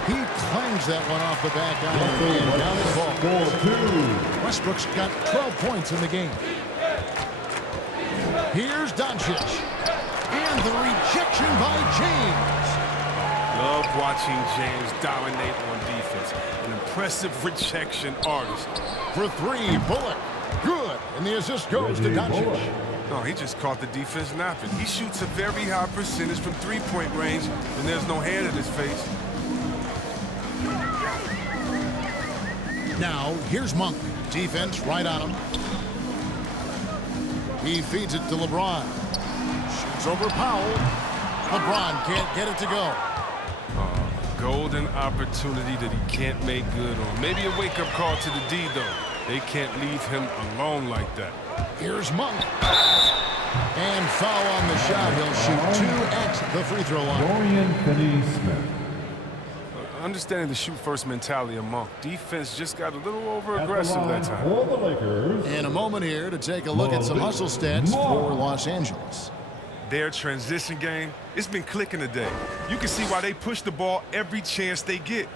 He clangs that one off the back iron and down the ball. Westbrook's got 12 points in the game. Here's Dončić. And the rejection by James. Love watching James dominate on defense. An impressive rejection artist. For 3, Bullock. Good. And the assist goes to Dončić. No, he just caught the defense napping. He shoots a very high percentage from 3-point range, and there's no hand in his face. Now, here's Monk. Defense right on him. He feeds it to LeBron. Shoots over Powell. LeBron can't get it to go. Golden opportunity that he can't make good on. Maybe a wake-up call to the D, though. They can't leave him alone like that. Here's Monk. And foul on the shot. He'll shoot 2 at the free throw line. Dorian Finney-Smith. Understanding the shoot-first mentality of Monk. Defense just got a little over-aggressive that time. For the Lakers. In a moment here to take a look at some hustle stats for Los Angeles. Their transition game, it's been clicking today. You can see why they push the ball every chance they get.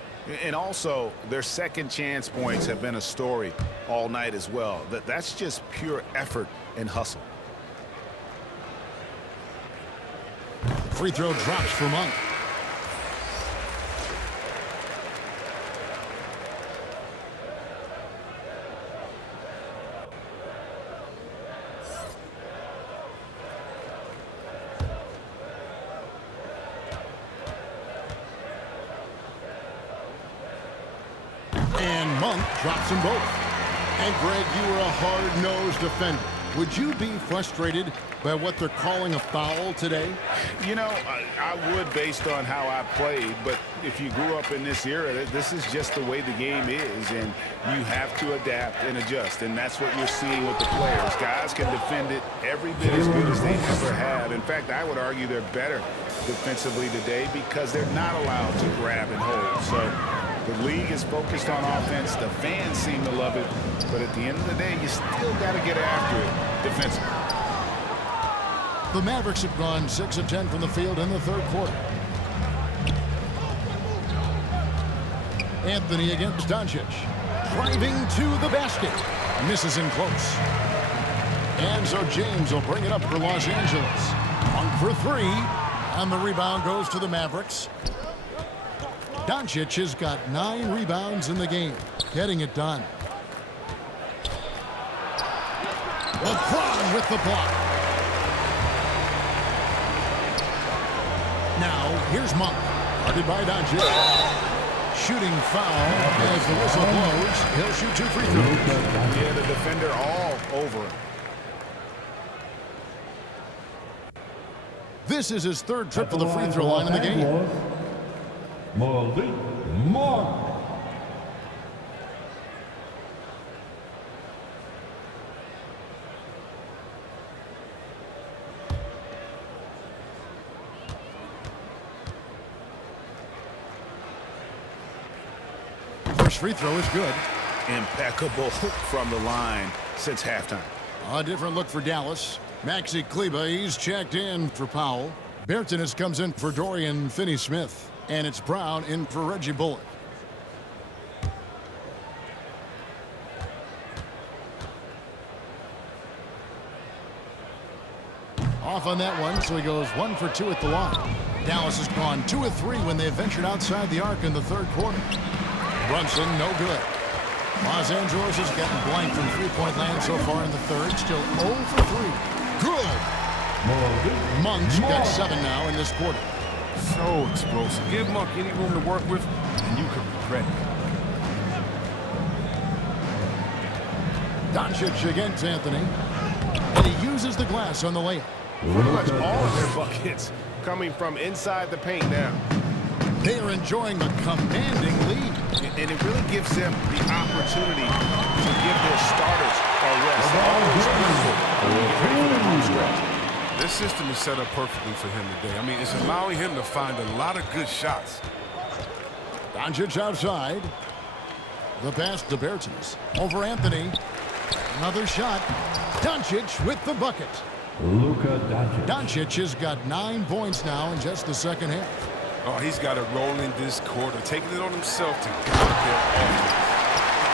And also, their second chance points have been a story all night as well. That's just pure effort and hustle. Free throw drops for Monk. And Monk drops them both. And Greg, you were a hard-nosed defender. Would you be frustrated by what they're calling a foul today? You know, I would based on how I played, but if you grew up in this era, this is just the way the game is, and you have to adapt and adjust, and that's what you're seeing with the players. Guys can defend it every bit as good as they ever have. In fact, I would argue they're better defensively today because they're not allowed to grab and hold. So the league is focused on offense. The fans seem to love it, but at the end of the day, you still got to get after it defensively. The Mavericks have gone 6 of 10 from the field in the third quarter. Anthony against Dončić. Driving to the basket. Misses in close. And so James will bring it up for Los Angeles. Monk for 3. And the rebound goes to the Mavericks. Dončić has got 9 rebounds in the game. Getting it done. LeBron with the block. Now, here's Monk. Guarded by Dončić. Shooting foul as the whistle blows. He'll shoot 2 free throws. Yeah, the defender all over him. This is his 3rd trip to the free throw line in the game. Monk. First free throw is good. Impeccable from the line since halftime. A different look for Dallas. Maxi Kleber, he's checked in for Powell. Bertans comes in for Dorian Finney-Smith. And it's Brown in for Reggie Bullock. Off on that one, so he goes 1 for 2 at the line. Dallas has gone 2 of 3 when they ventured outside the arc in the third quarter. Brunson, no good. Los Angeles has gotten blank from three-point land so far in the third. Still 0 for 3. Good. Monk's got 7 now in this quarter. So explosive. Give Monk any room to work with, and you could regret it. Dončić against Anthony. And he uses the glass on the layup. Pretty much all of their buckets coming from inside the paint now. They are enjoying a commanding lead. And it really gives them the opportunity to give their starters a rest. Always critical when you get ready for the home stretch. This system is set up perfectly for him today. I mean, it's allowing him to find a lot of good shots. Dončić outside. The pass to Bertans. Over Anthony. Another shot. Dončić with the bucket. LUKA Dončić. Dončić has got 9 points now in just the second half. Oh, he's got it rolling this quarter, taking it on himself to guard their offense.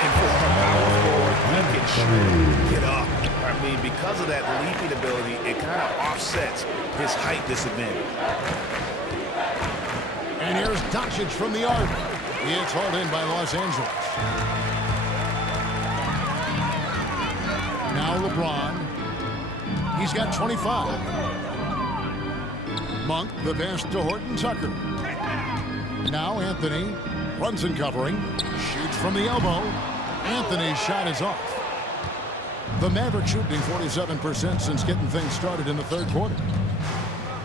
And for a power forward, he can shoot, get up. I mean, because of that leaping ability, it kind of offsets his height disadvantage. And here's Dončić from the arc. It's hauled in by Los Angeles. Now LeBron. He's got 25. Monk, the pass to Horton Tucker. Now Anthony runs and covering. Shoots from the elbow. Anthony's shot is off. The Mavericks shooting 47% since getting things started in the third quarter.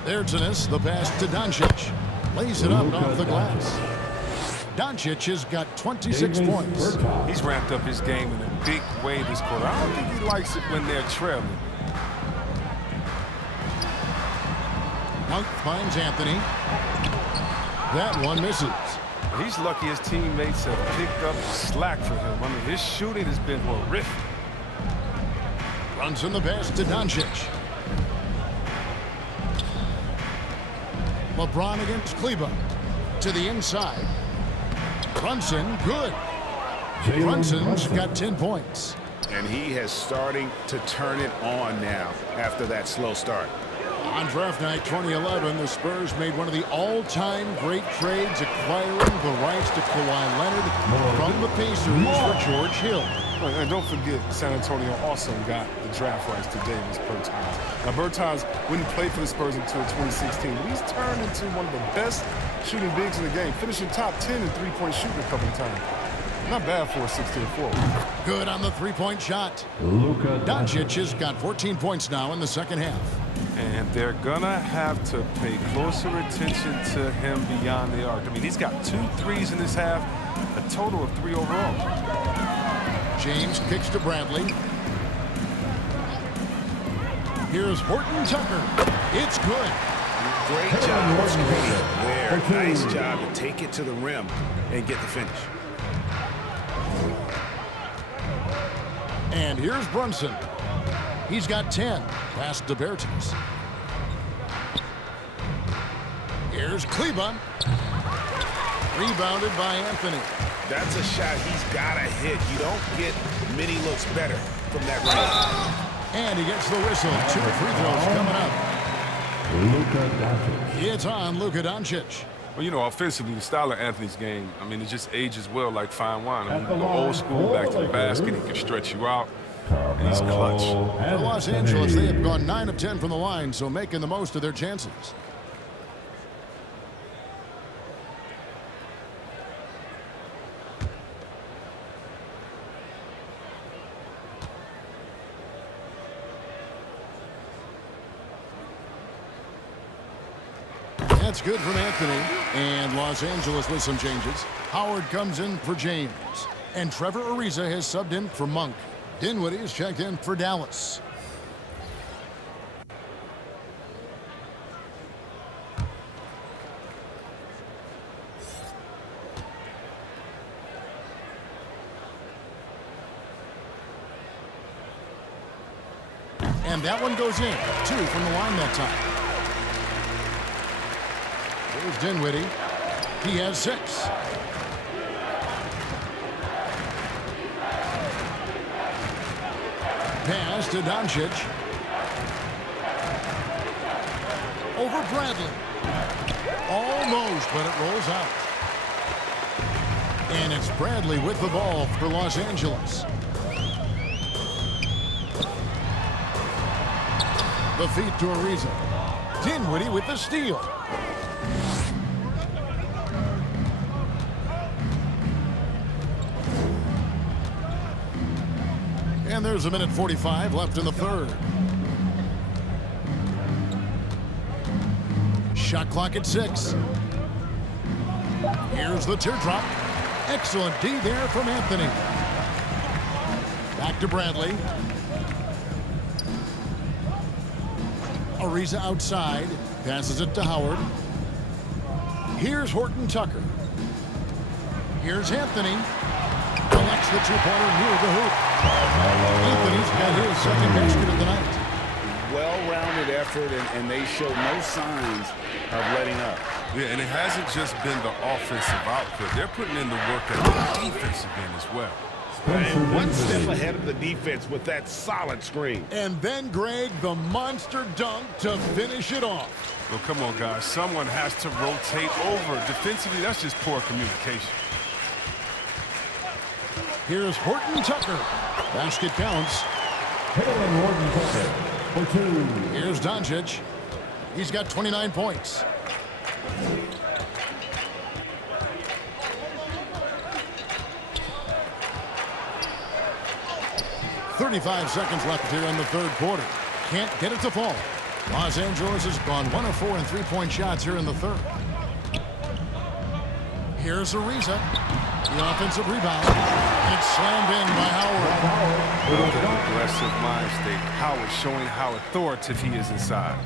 Bertans, the pass to Dončić. Lays it up off the glass. Dončić has got 26 points. He's ramped up his game in a big way this quarter. I don't think he likes it when they're trailing. Monk finds Anthony. That one misses. He's lucky his teammates have picked up the slack for him. I mean, his shooting has been horrific. Runs in the pass to Dončić. LeBron against Kleber. To the inside. Brunson, good. Brunson's got 10 points. And he has starting to turn it on now after that slow start. On draft night 2011, the Spurs made one of the all-time great trades, acquiring the rights to Kawhi Leonard from the Pacers for George Hill. And don't forget, San Antonio also got the draft rights to Davis Bertans. Now, Bertans wouldn't play for the Spurs until 2016, but he's turned into one of the best shooting bigs in the game, finishing top 10 in three-point shooting a couple of times. Not bad for a 16-4. Good on the three-point shot. LUKA Dončić has got 14 points now in the second half. And they're going to have to pay closer attention to him beyond the arc. I mean, he's got 2 threes in this half, a total of 3 overall. James kicks to Bradley. Here's Horton Tucker. It's good. Great job of screening there. Nice job to take it to the rim and get the finish. And here's Brunson. He's got 10. Pass to Bertens. Here's Kleba. Rebounded by Anthony. That's a shot he's got to hit. You don't get many looks better from that range. And he gets the whistle. 2 free throws coming up. LUKA Doncic. It's on LUKA Dončić. Well, you know, offensively, the style of Anthony's game, I mean, it just ages well like fine wine. I mean, you go old school, back to the basket, he can stretch you out, and he's clutch. For Los Angeles, they have gone 9 of 10 from the line, so making the most of their chances. That's good from Anthony. And Los Angeles with some changes. Howard comes in for James. And Trevor Ariza has subbed in for Monk. Dinwiddie is checked in for Dallas. And that one goes in. 2 from the line that time. Here's Dinwiddie. He has 6. Pass to Dončić. Over Bradley. Almost, but it rolls out. And it's Bradley with the ball for Los Angeles. The feed to Ariza. Dinwiddie with the steal. And there's 1:45 left in the third. Shot clock at 6. Here's the teardrop. Excellent D there from Anthony. Back to Bradley. Ariza outside. Passes it to Howard. Here's Horton Tucker. Here's Anthony. Collects the two-pointer near the hoop. Anthony's got his second basket of the night. Well-rounded effort, and they show no signs of letting up. Yeah, and it hasn't just been the offensive output. They're putting in the work at the defensive end as well. And one step ahead of the defense with that solid screen. And then, Greg, the monster dunk to finish it off. Well, come on, guys. Someone has to rotate over. Defensively, that's just poor communication. Here's Horton Tucker. Basket counts. Horton Tucker for 2. Here's Dončić. He's got 29 points. .35 seconds left here in the third quarter. Can't get it to fall. Los Angeles has gone 1 of 4 in three-point shots here in the third. Here's Ariza. The offensive rebound. It's slammed in by Howard. With an aggressive mind state. Howard showing how authoritative he is inside.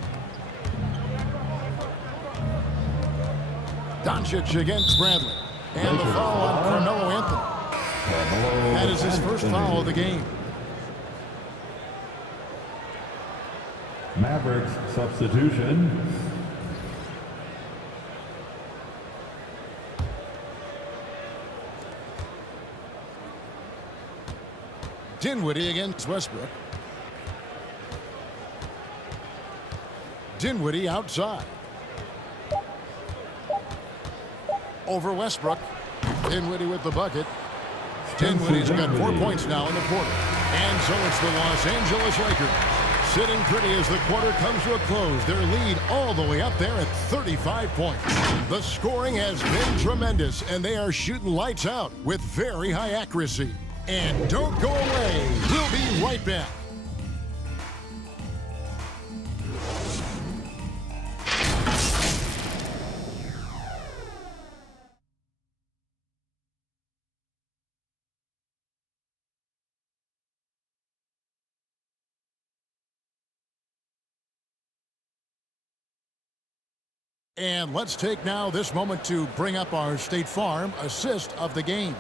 Dončić against Bradley. And the foul on Carmelo Anthony. That is his first foul of the game. Mavericks substitution. Dinwiddie against Westbrook. Dinwiddie outside. Over Westbrook. Dinwiddie with the bucket. Dinwiddie's got 4 points now in the quarter. And so it's the Los Angeles Lakers sitting pretty as the quarter comes to a close. Their lead all the way up there at 35 points. The scoring has been tremendous, and they are shooting lights out with very high accuracy. And don't go away. We'll be right back. And let's take now this moment to bring up our State Farm assist of the game.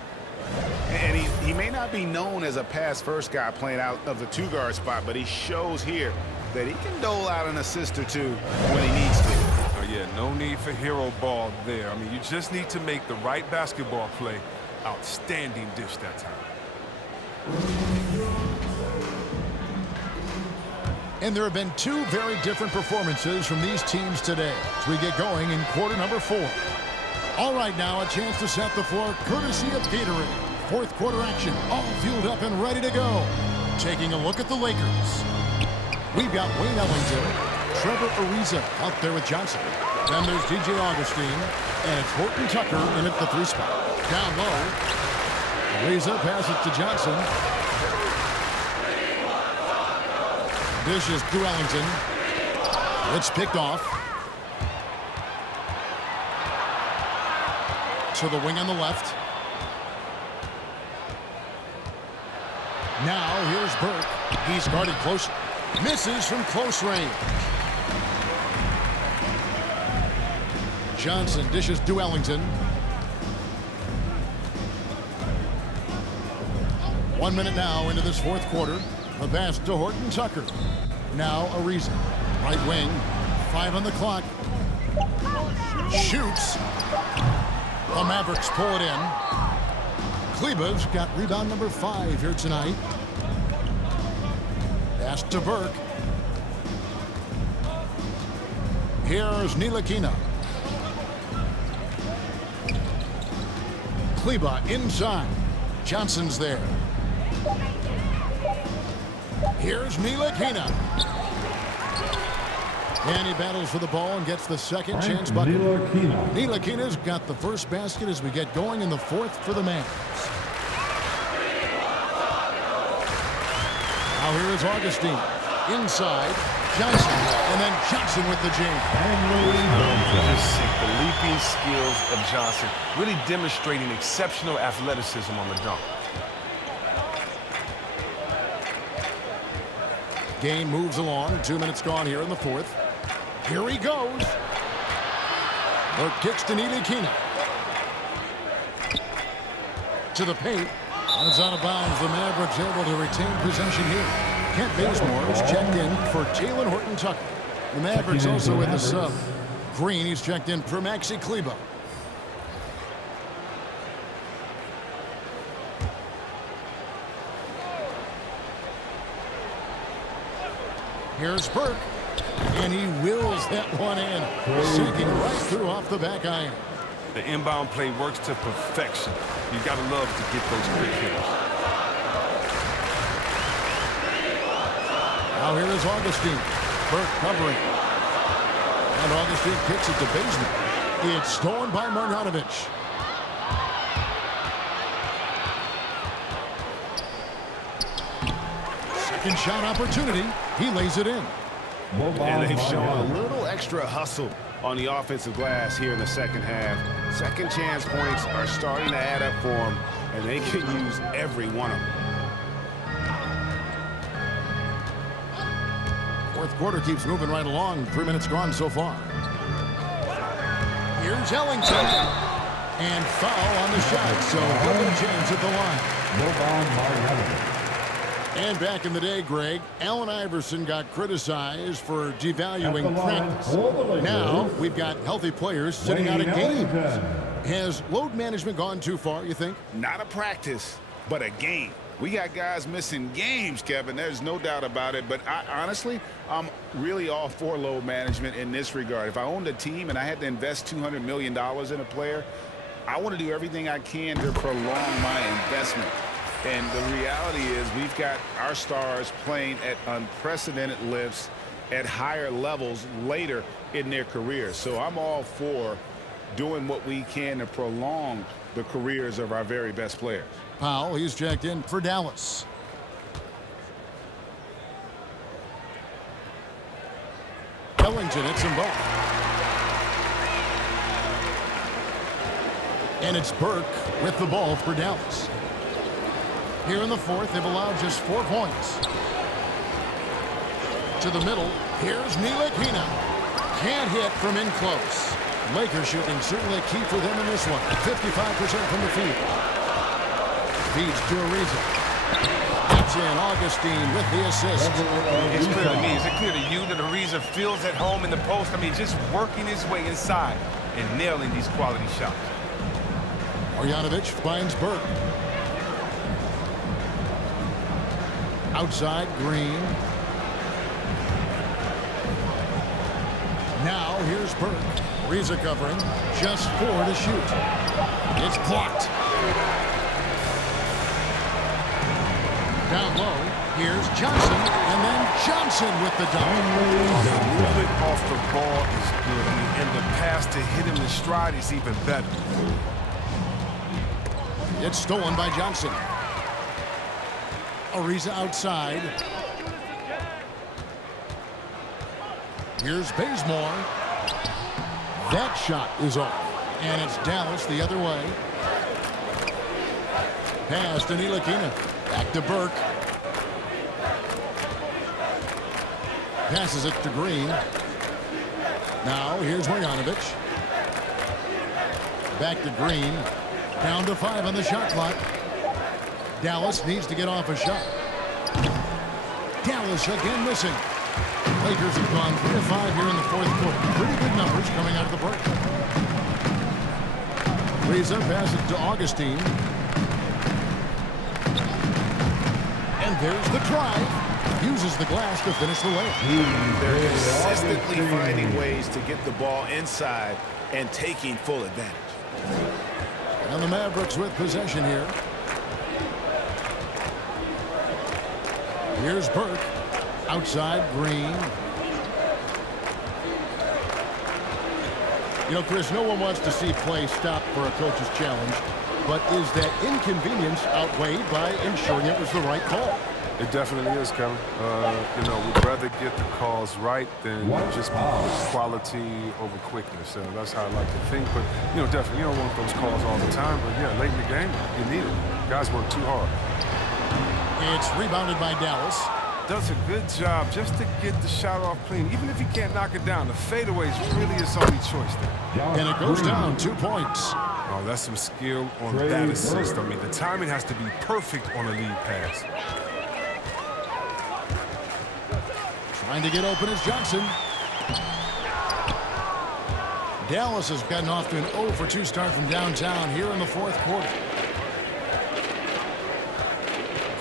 And he may not be known as a pass-first guy playing out of the two-guard spot, but he shows here that he can dole out an assist or two when he needs to. Oh, yeah, no need for hero ball there. I mean, you just need to make the right basketball play. Outstanding dish that time. And there have been two very different performances from these teams today as we get going in quarter number 4. All right, now a chance to set the floor courtesy of Gatorade. Fourth quarter action, all fueled up and ready to go. Taking a look at the Lakers. We've got Wayne Ellington, Trevor Ariza out there with Johnson. Then there's DJ Augustine, and it's Horton Tucker in at the 3 spot. Down low, Ariza passes to Johnson. Dishes to Ellington. It's picked off. To the wing on the left. Now here's Burke. He's guarded close. Misses from close range. Johnson dishes to Ellington. 1 minute now into this fourth quarter. The pass to Horton Tucker. Now Ariza. Right wing. 5 on the clock. Shoots. The Mavericks pull it in. Kleba's got rebound number 5 here tonight. Pass to Burke. Here's Ntilikina. Kleba inside. Johnson's there. Here's Ntilikina. And he battles for the ball and gets the second chance bucket. Ntilikina's got the first basket as we get going in the fourth for the Mavericks. Now here is Augustine. Inside, Johnson. And then Johnson with the jam. Just the leaping skills of Johnson. Really demonstrating exceptional athleticism on the dunk. Game moves along. 2 minutes gone here in the fourth. Here he goes. Burke kicks to Ntilikina. To the paint. And it's out of bounds. The Mavericks able to retain possession here. Kent Bazemore is checked in for Talen Horton Tucker. The Mavericks also with the sub. Green, he's checked in for Maxi Kleber. Here's Burke, and he wills that one in, sinking right through off the back iron. The inbound play works to perfection. You gotta love to get those quick hitters. Now here is Augustine. Burke covering. And Augustine kicks it to Bazemore. It's stolen by Marjanovic. Second shot opportunity. He lays it in. And they've shown a little extra hustle on the offensive glass here in the second half. Second chance points are starting to add up for them, and they can use every one of them. Fourth quarter keeps moving right along. 3 minutes gone so far. Here's Ellington. And foul on the shot, so he'll chance at the line. And back in the day, Greg, Allen Iverson got criticized for devaluing practice. Now we've got healthy players sitting out of games. Has load management gone too far, you think? Not a practice, but a game. We got guys missing games, Kevin. There's no doubt about it. But honestly, I'm really all for load management in this regard. If I owned a team and I had to invest $200 million in a player, I want to do everything I can to prolong my investment. And the reality is we've got our stars playing at unprecedented lifts at higher levels later in their career. So I'm all for doing what we can to prolong the careers of our very best players. Powell, he's checked in for Dallas. Ellington hits them both. And it's Burke with the ball for Dallas. Here in the fourth, they've allowed just 4 points. To the middle, here's Ntilikina. Can't hit from in close. Lakers shooting certainly key for them in this one. 55% from the field. Feeds to Ariza. That's in. Augustine with the assist. It's clear to me. Is it clear to you that Ariza feels at home in the post? I mean, just working his way inside and nailing these quality shots. Marjanovic finds Burke. Outside, Green. Now, here's Burke. Ariza covering. Just 4 to shoot. It's blocked. Down low, here's Johnson, and then Johnson with the dunk. The movement off the ball is good. I mean, and the pass to hit him in stride is even better. It's stolen by Johnson. Ariza outside. Here's Bazemore. That shot is off. And it's Dallas the other way. Pass to Ntilikina. Back to Burke. Passes it to Green. Now here's Marjanovic. Back to Green. Down to 5 on the shot clock. Dallas needs to get off a shot. Dallas again missing. Lakers have gone 3 of 5 here in the fourth quarter. Pretty good numbers coming out of the break. Ariza passes it to Augustine. And there's the drive. Uses the glass to finish the layup. They're consistently finding ways to get the ball inside and taking full advantage. And the Mavericks with possession here. Here's Burke. Outside, Green. You know, Chris, no one wants to see play stop for a coach's challenge, but is that inconvenience outweighed by ensuring it was the right call? It definitely is, Kevin. You know, we'd rather get the calls right than just quality over quickness. That's how I like to think. But, you know, definitely, you don't want those calls all the time. But, yeah, late in the game, you need it. Guys work too hard. It's rebounded by Dallas. Does a good job just to get the shot off clean. Even if he can't knock it down, the fadeaway is really his only choice there. And it goes down 2 points. Oh, that's some skill on that assist. I mean, the timing has to be perfect on a lead pass. Trying to get open is Johnson. Dallas has gotten off to an 0 for 2 start from downtown here in the fourth quarter.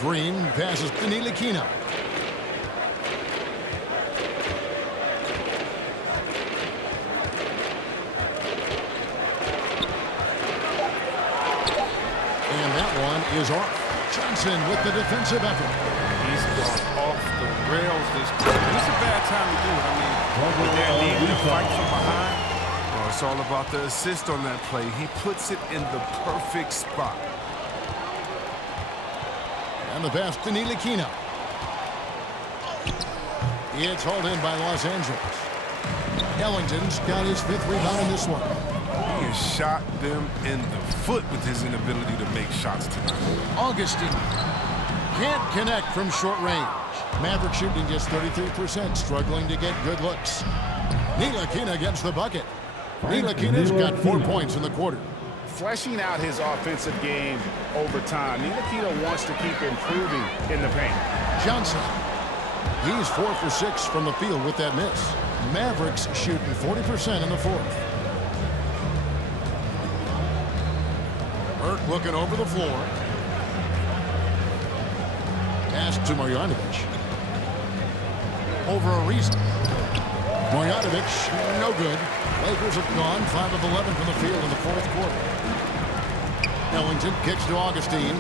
Green passes to Ntilikina. And that one is off. Johnson with the defensive effort. He's gone off the rails this quarter. It's a bad time to do it. I mean, when they're needing to fight from behind, well, it's all about the assist on that play. He puts it in the perfect spot. And the pass to Ntilikina. It's hauled in by Los Angeles. Ellington's got his 5th rebound in this one. He has shot them in the foot with his inability to make shots tonight. Augustine can't connect from short range. Maverick shooting just 33%, struggling to get good looks. Ntilikina gets the bucket. Ntilikina's got 4 points in the quarter. Fleshing out his offensive game over time. Ntilikina wants to keep improving in the paint. Johnson. He's 4 for 6 from the field with that miss. Mavericks shooting 40% in the fourth. Burke looking over the floor. Pass to Marjanovic. Over Ariza. Marjanovic, no good. Lakers have gone 5 of 11 from the field in the fourth quarter. Ellington kicks to Augustine.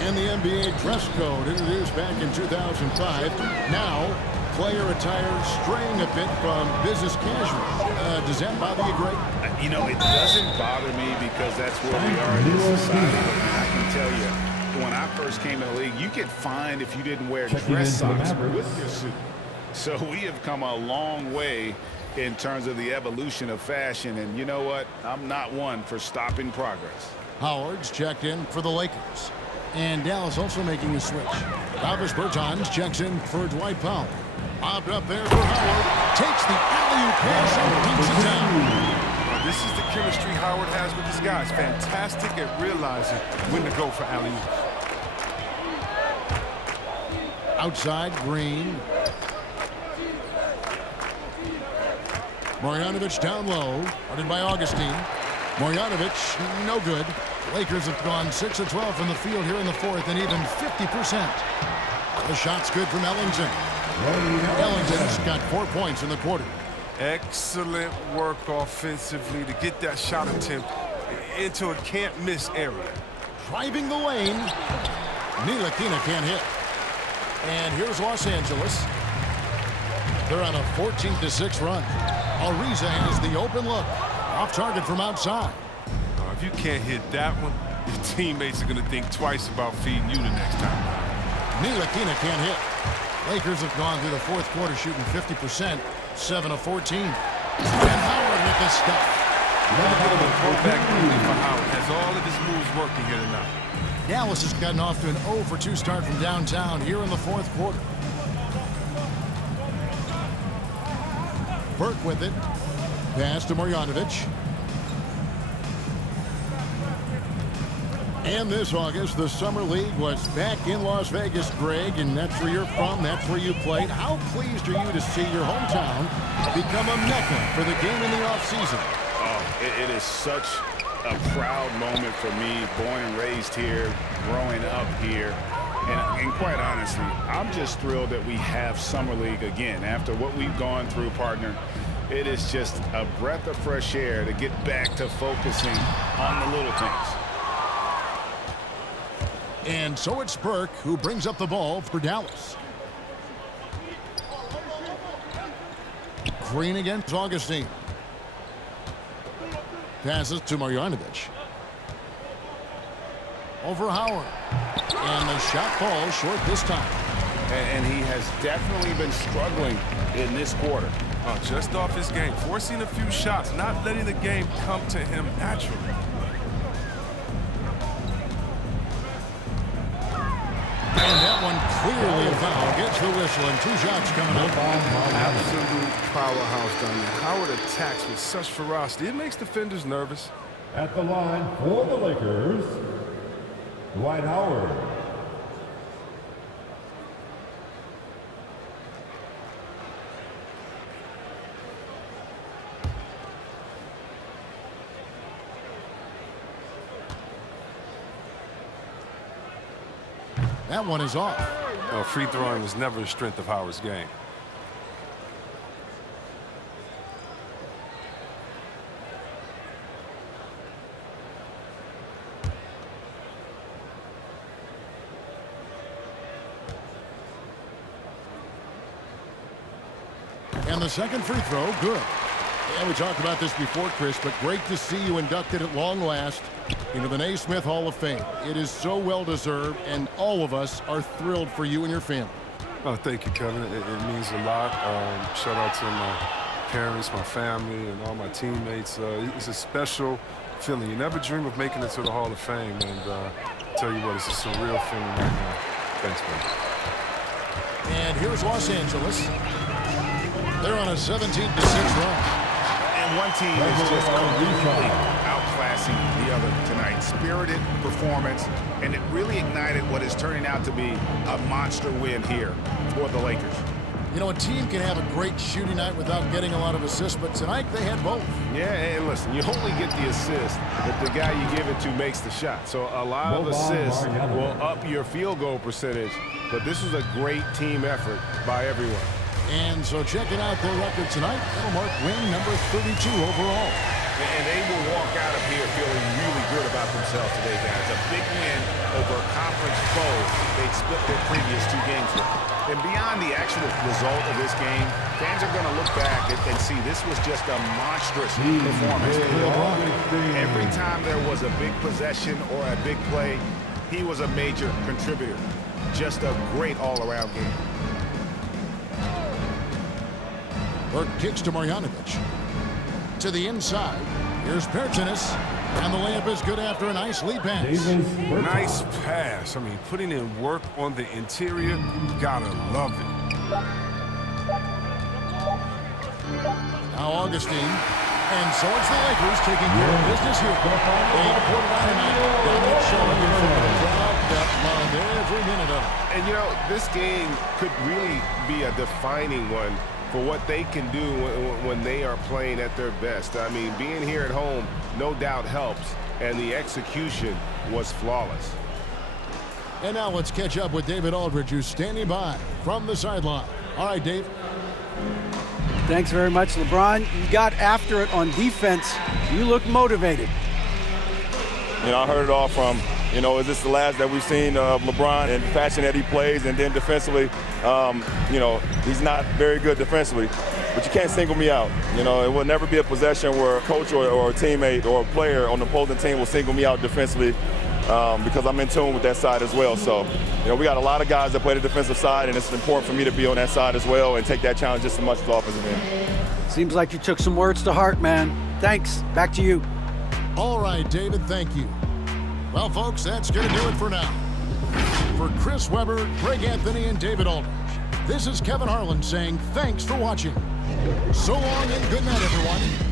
And the NBA dress code introduced back in 2005. Now, player attire straying a bit from business casual. Does that bother you, Greg? You know, it doesn't bother me because that's where we are in this society. But I can tell you, when I first came in the league, you get fined if you didn't wear dress socks with your suit. So we have come a long way in terms of the evolution of fashion. And you know what? I'm not one for stopping progress. Howard's checked in for the Lakers. And Dallas also making a switch. Davis Bertans checks in for Dwight Powell. Bobbed up there for Howard. Takes the alley-oop pass and beats it down. This is the chemistry Howard has with his guys. Fantastic at realizing when to go for alley-oop. Outside, Green. Marjanovic down low. Guarded by Augustine. Marjanovic, no good. Lakers have gone 6 of 12 from the field here in the fourth and even 50%. The shot's good from Ellington. Ellington's got 4 points in the quarter. Excellent work offensively to get that shot attempt into a can't-miss area. Driving the lane. Ntilikina can't hit. And here's Los Angeles. They're on a 14-6 run. Ariza has the open look. Off target from outside. If you can't hit that one, your teammates are going to think twice about feeding you the next time. Ntilikina can't hit. Lakers have gone through the fourth quarter shooting 50%, 7 of 14. And Howard with the stuff. Another bit of a throwback movie for Howard. Has all of his moves working here tonight. Dallas has gotten off to an 0 for 2 start from downtown here in the fourth quarter. Burke with it. Pass to Marjanovic. And this August, the Summer League was back in Las Vegas, Greg, and that's where you're from, that's where you played. How pleased are you to see your hometown become a mecca for the game in the offseason? Oh, it is such a proud moment for me, born and raised here, growing up here. And quite honestly, I'm just thrilled that we have Summer League again. After what we've gone through, partner, it is just a breath of fresh air to get back to focusing on the little things. And so it's Burke who brings up the ball for Dallas. Green against Augustine. Passes to Marjanovic. Over Howard. And the shot falls short this time. And he has definitely been struggling in this quarter. Just off his game, forcing a few shots, not letting the game come to him naturally. And that one clearly a foul. Gets the whistle and 2 shots coming up. Absolute powerhouse down there. Howard attacks with such ferocity. It makes defenders nervous. At the line for the Lakers, Dwight Howard. That one is off. Free throwing was never a strength of Howard's game. And the second free throw, good. Yeah, we talked about this before, Chris, but great to see you inducted at long last into the Naismith Hall of Fame. It is so well-deserved, and all of us are thrilled for you and your family. Oh, thank you, Kevin. It means a lot. Shout out to my parents, my family, and all my teammates. It's a special feeling. You never dream of making it to the Hall of Fame, and tell you what, it's a surreal feeling right now. Thanks, man. And here's Los Angeles. They're on a 17-6 run. And one team is just completely outclassing the other tonight. Spirited performance, and it really ignited what is turning out to be a monster win here for the Lakers. You know, a team can have a great shooting night without getting a lot of assists, but tonight they had both. Yeah, and listen, you only get the assist if the guy you give it to makes the shot. So a lot of assists will up your field goal percentage, but this was a great team effort by everyone. And so checking out their record tonight, it'll mark win number 32 overall. And they will walk out of here feeling really good about themselves today, guys. A big win over a conference foe they'd split their previous 2 games with. And beyond the actual result of this game, fans are going to look back and see this was just a monstrous performance. Every time there was a big possession or a big play, he was a major contributor. Just a great all-around game. Burke kicks to Marjanovic. To the inside. Here's Pertinis. And the layup is good after a nice lead pass. Nice pass. I mean, putting in work on the interior, gotta love it. Now Augustine. And so it's the Lakers taking care of business here. They put it on tonight. Dončić showing in front of the crowd that loved every minute of it. And, you know, this game could really be a defining one for what they can do when they are playing at their best. I mean, being here at home no doubt helps, and the execution was flawless. And now let's catch up with David Aldridge, who's standing by from the sideline. All right, Dave. Thanks very much, LeBron. You got after it on defense. You look motivated. You know, I heard it all from, you know, is this the last that we've seen of LeBron and the fashion that he plays? And then defensively, you know, he's not very good defensively, but you can't single me out. You know, it will never be a possession where a coach or a teammate or a player on the opposing team will single me out defensively because I'm in tune with that side as well. So, you know, we got a lot of guys that play the defensive side, and it's important for me to be on that side as well and take that challenge just as much as the offensive end. Seems like you took some words to heart, man. Thanks. Back to you. All right, David, thank you. Well, folks, that's going to do it for now. For Chris Webber, Greg Anthony, and David Aldridge, this is Kevin Harlan saying thanks for watching. So long and good night, everyone.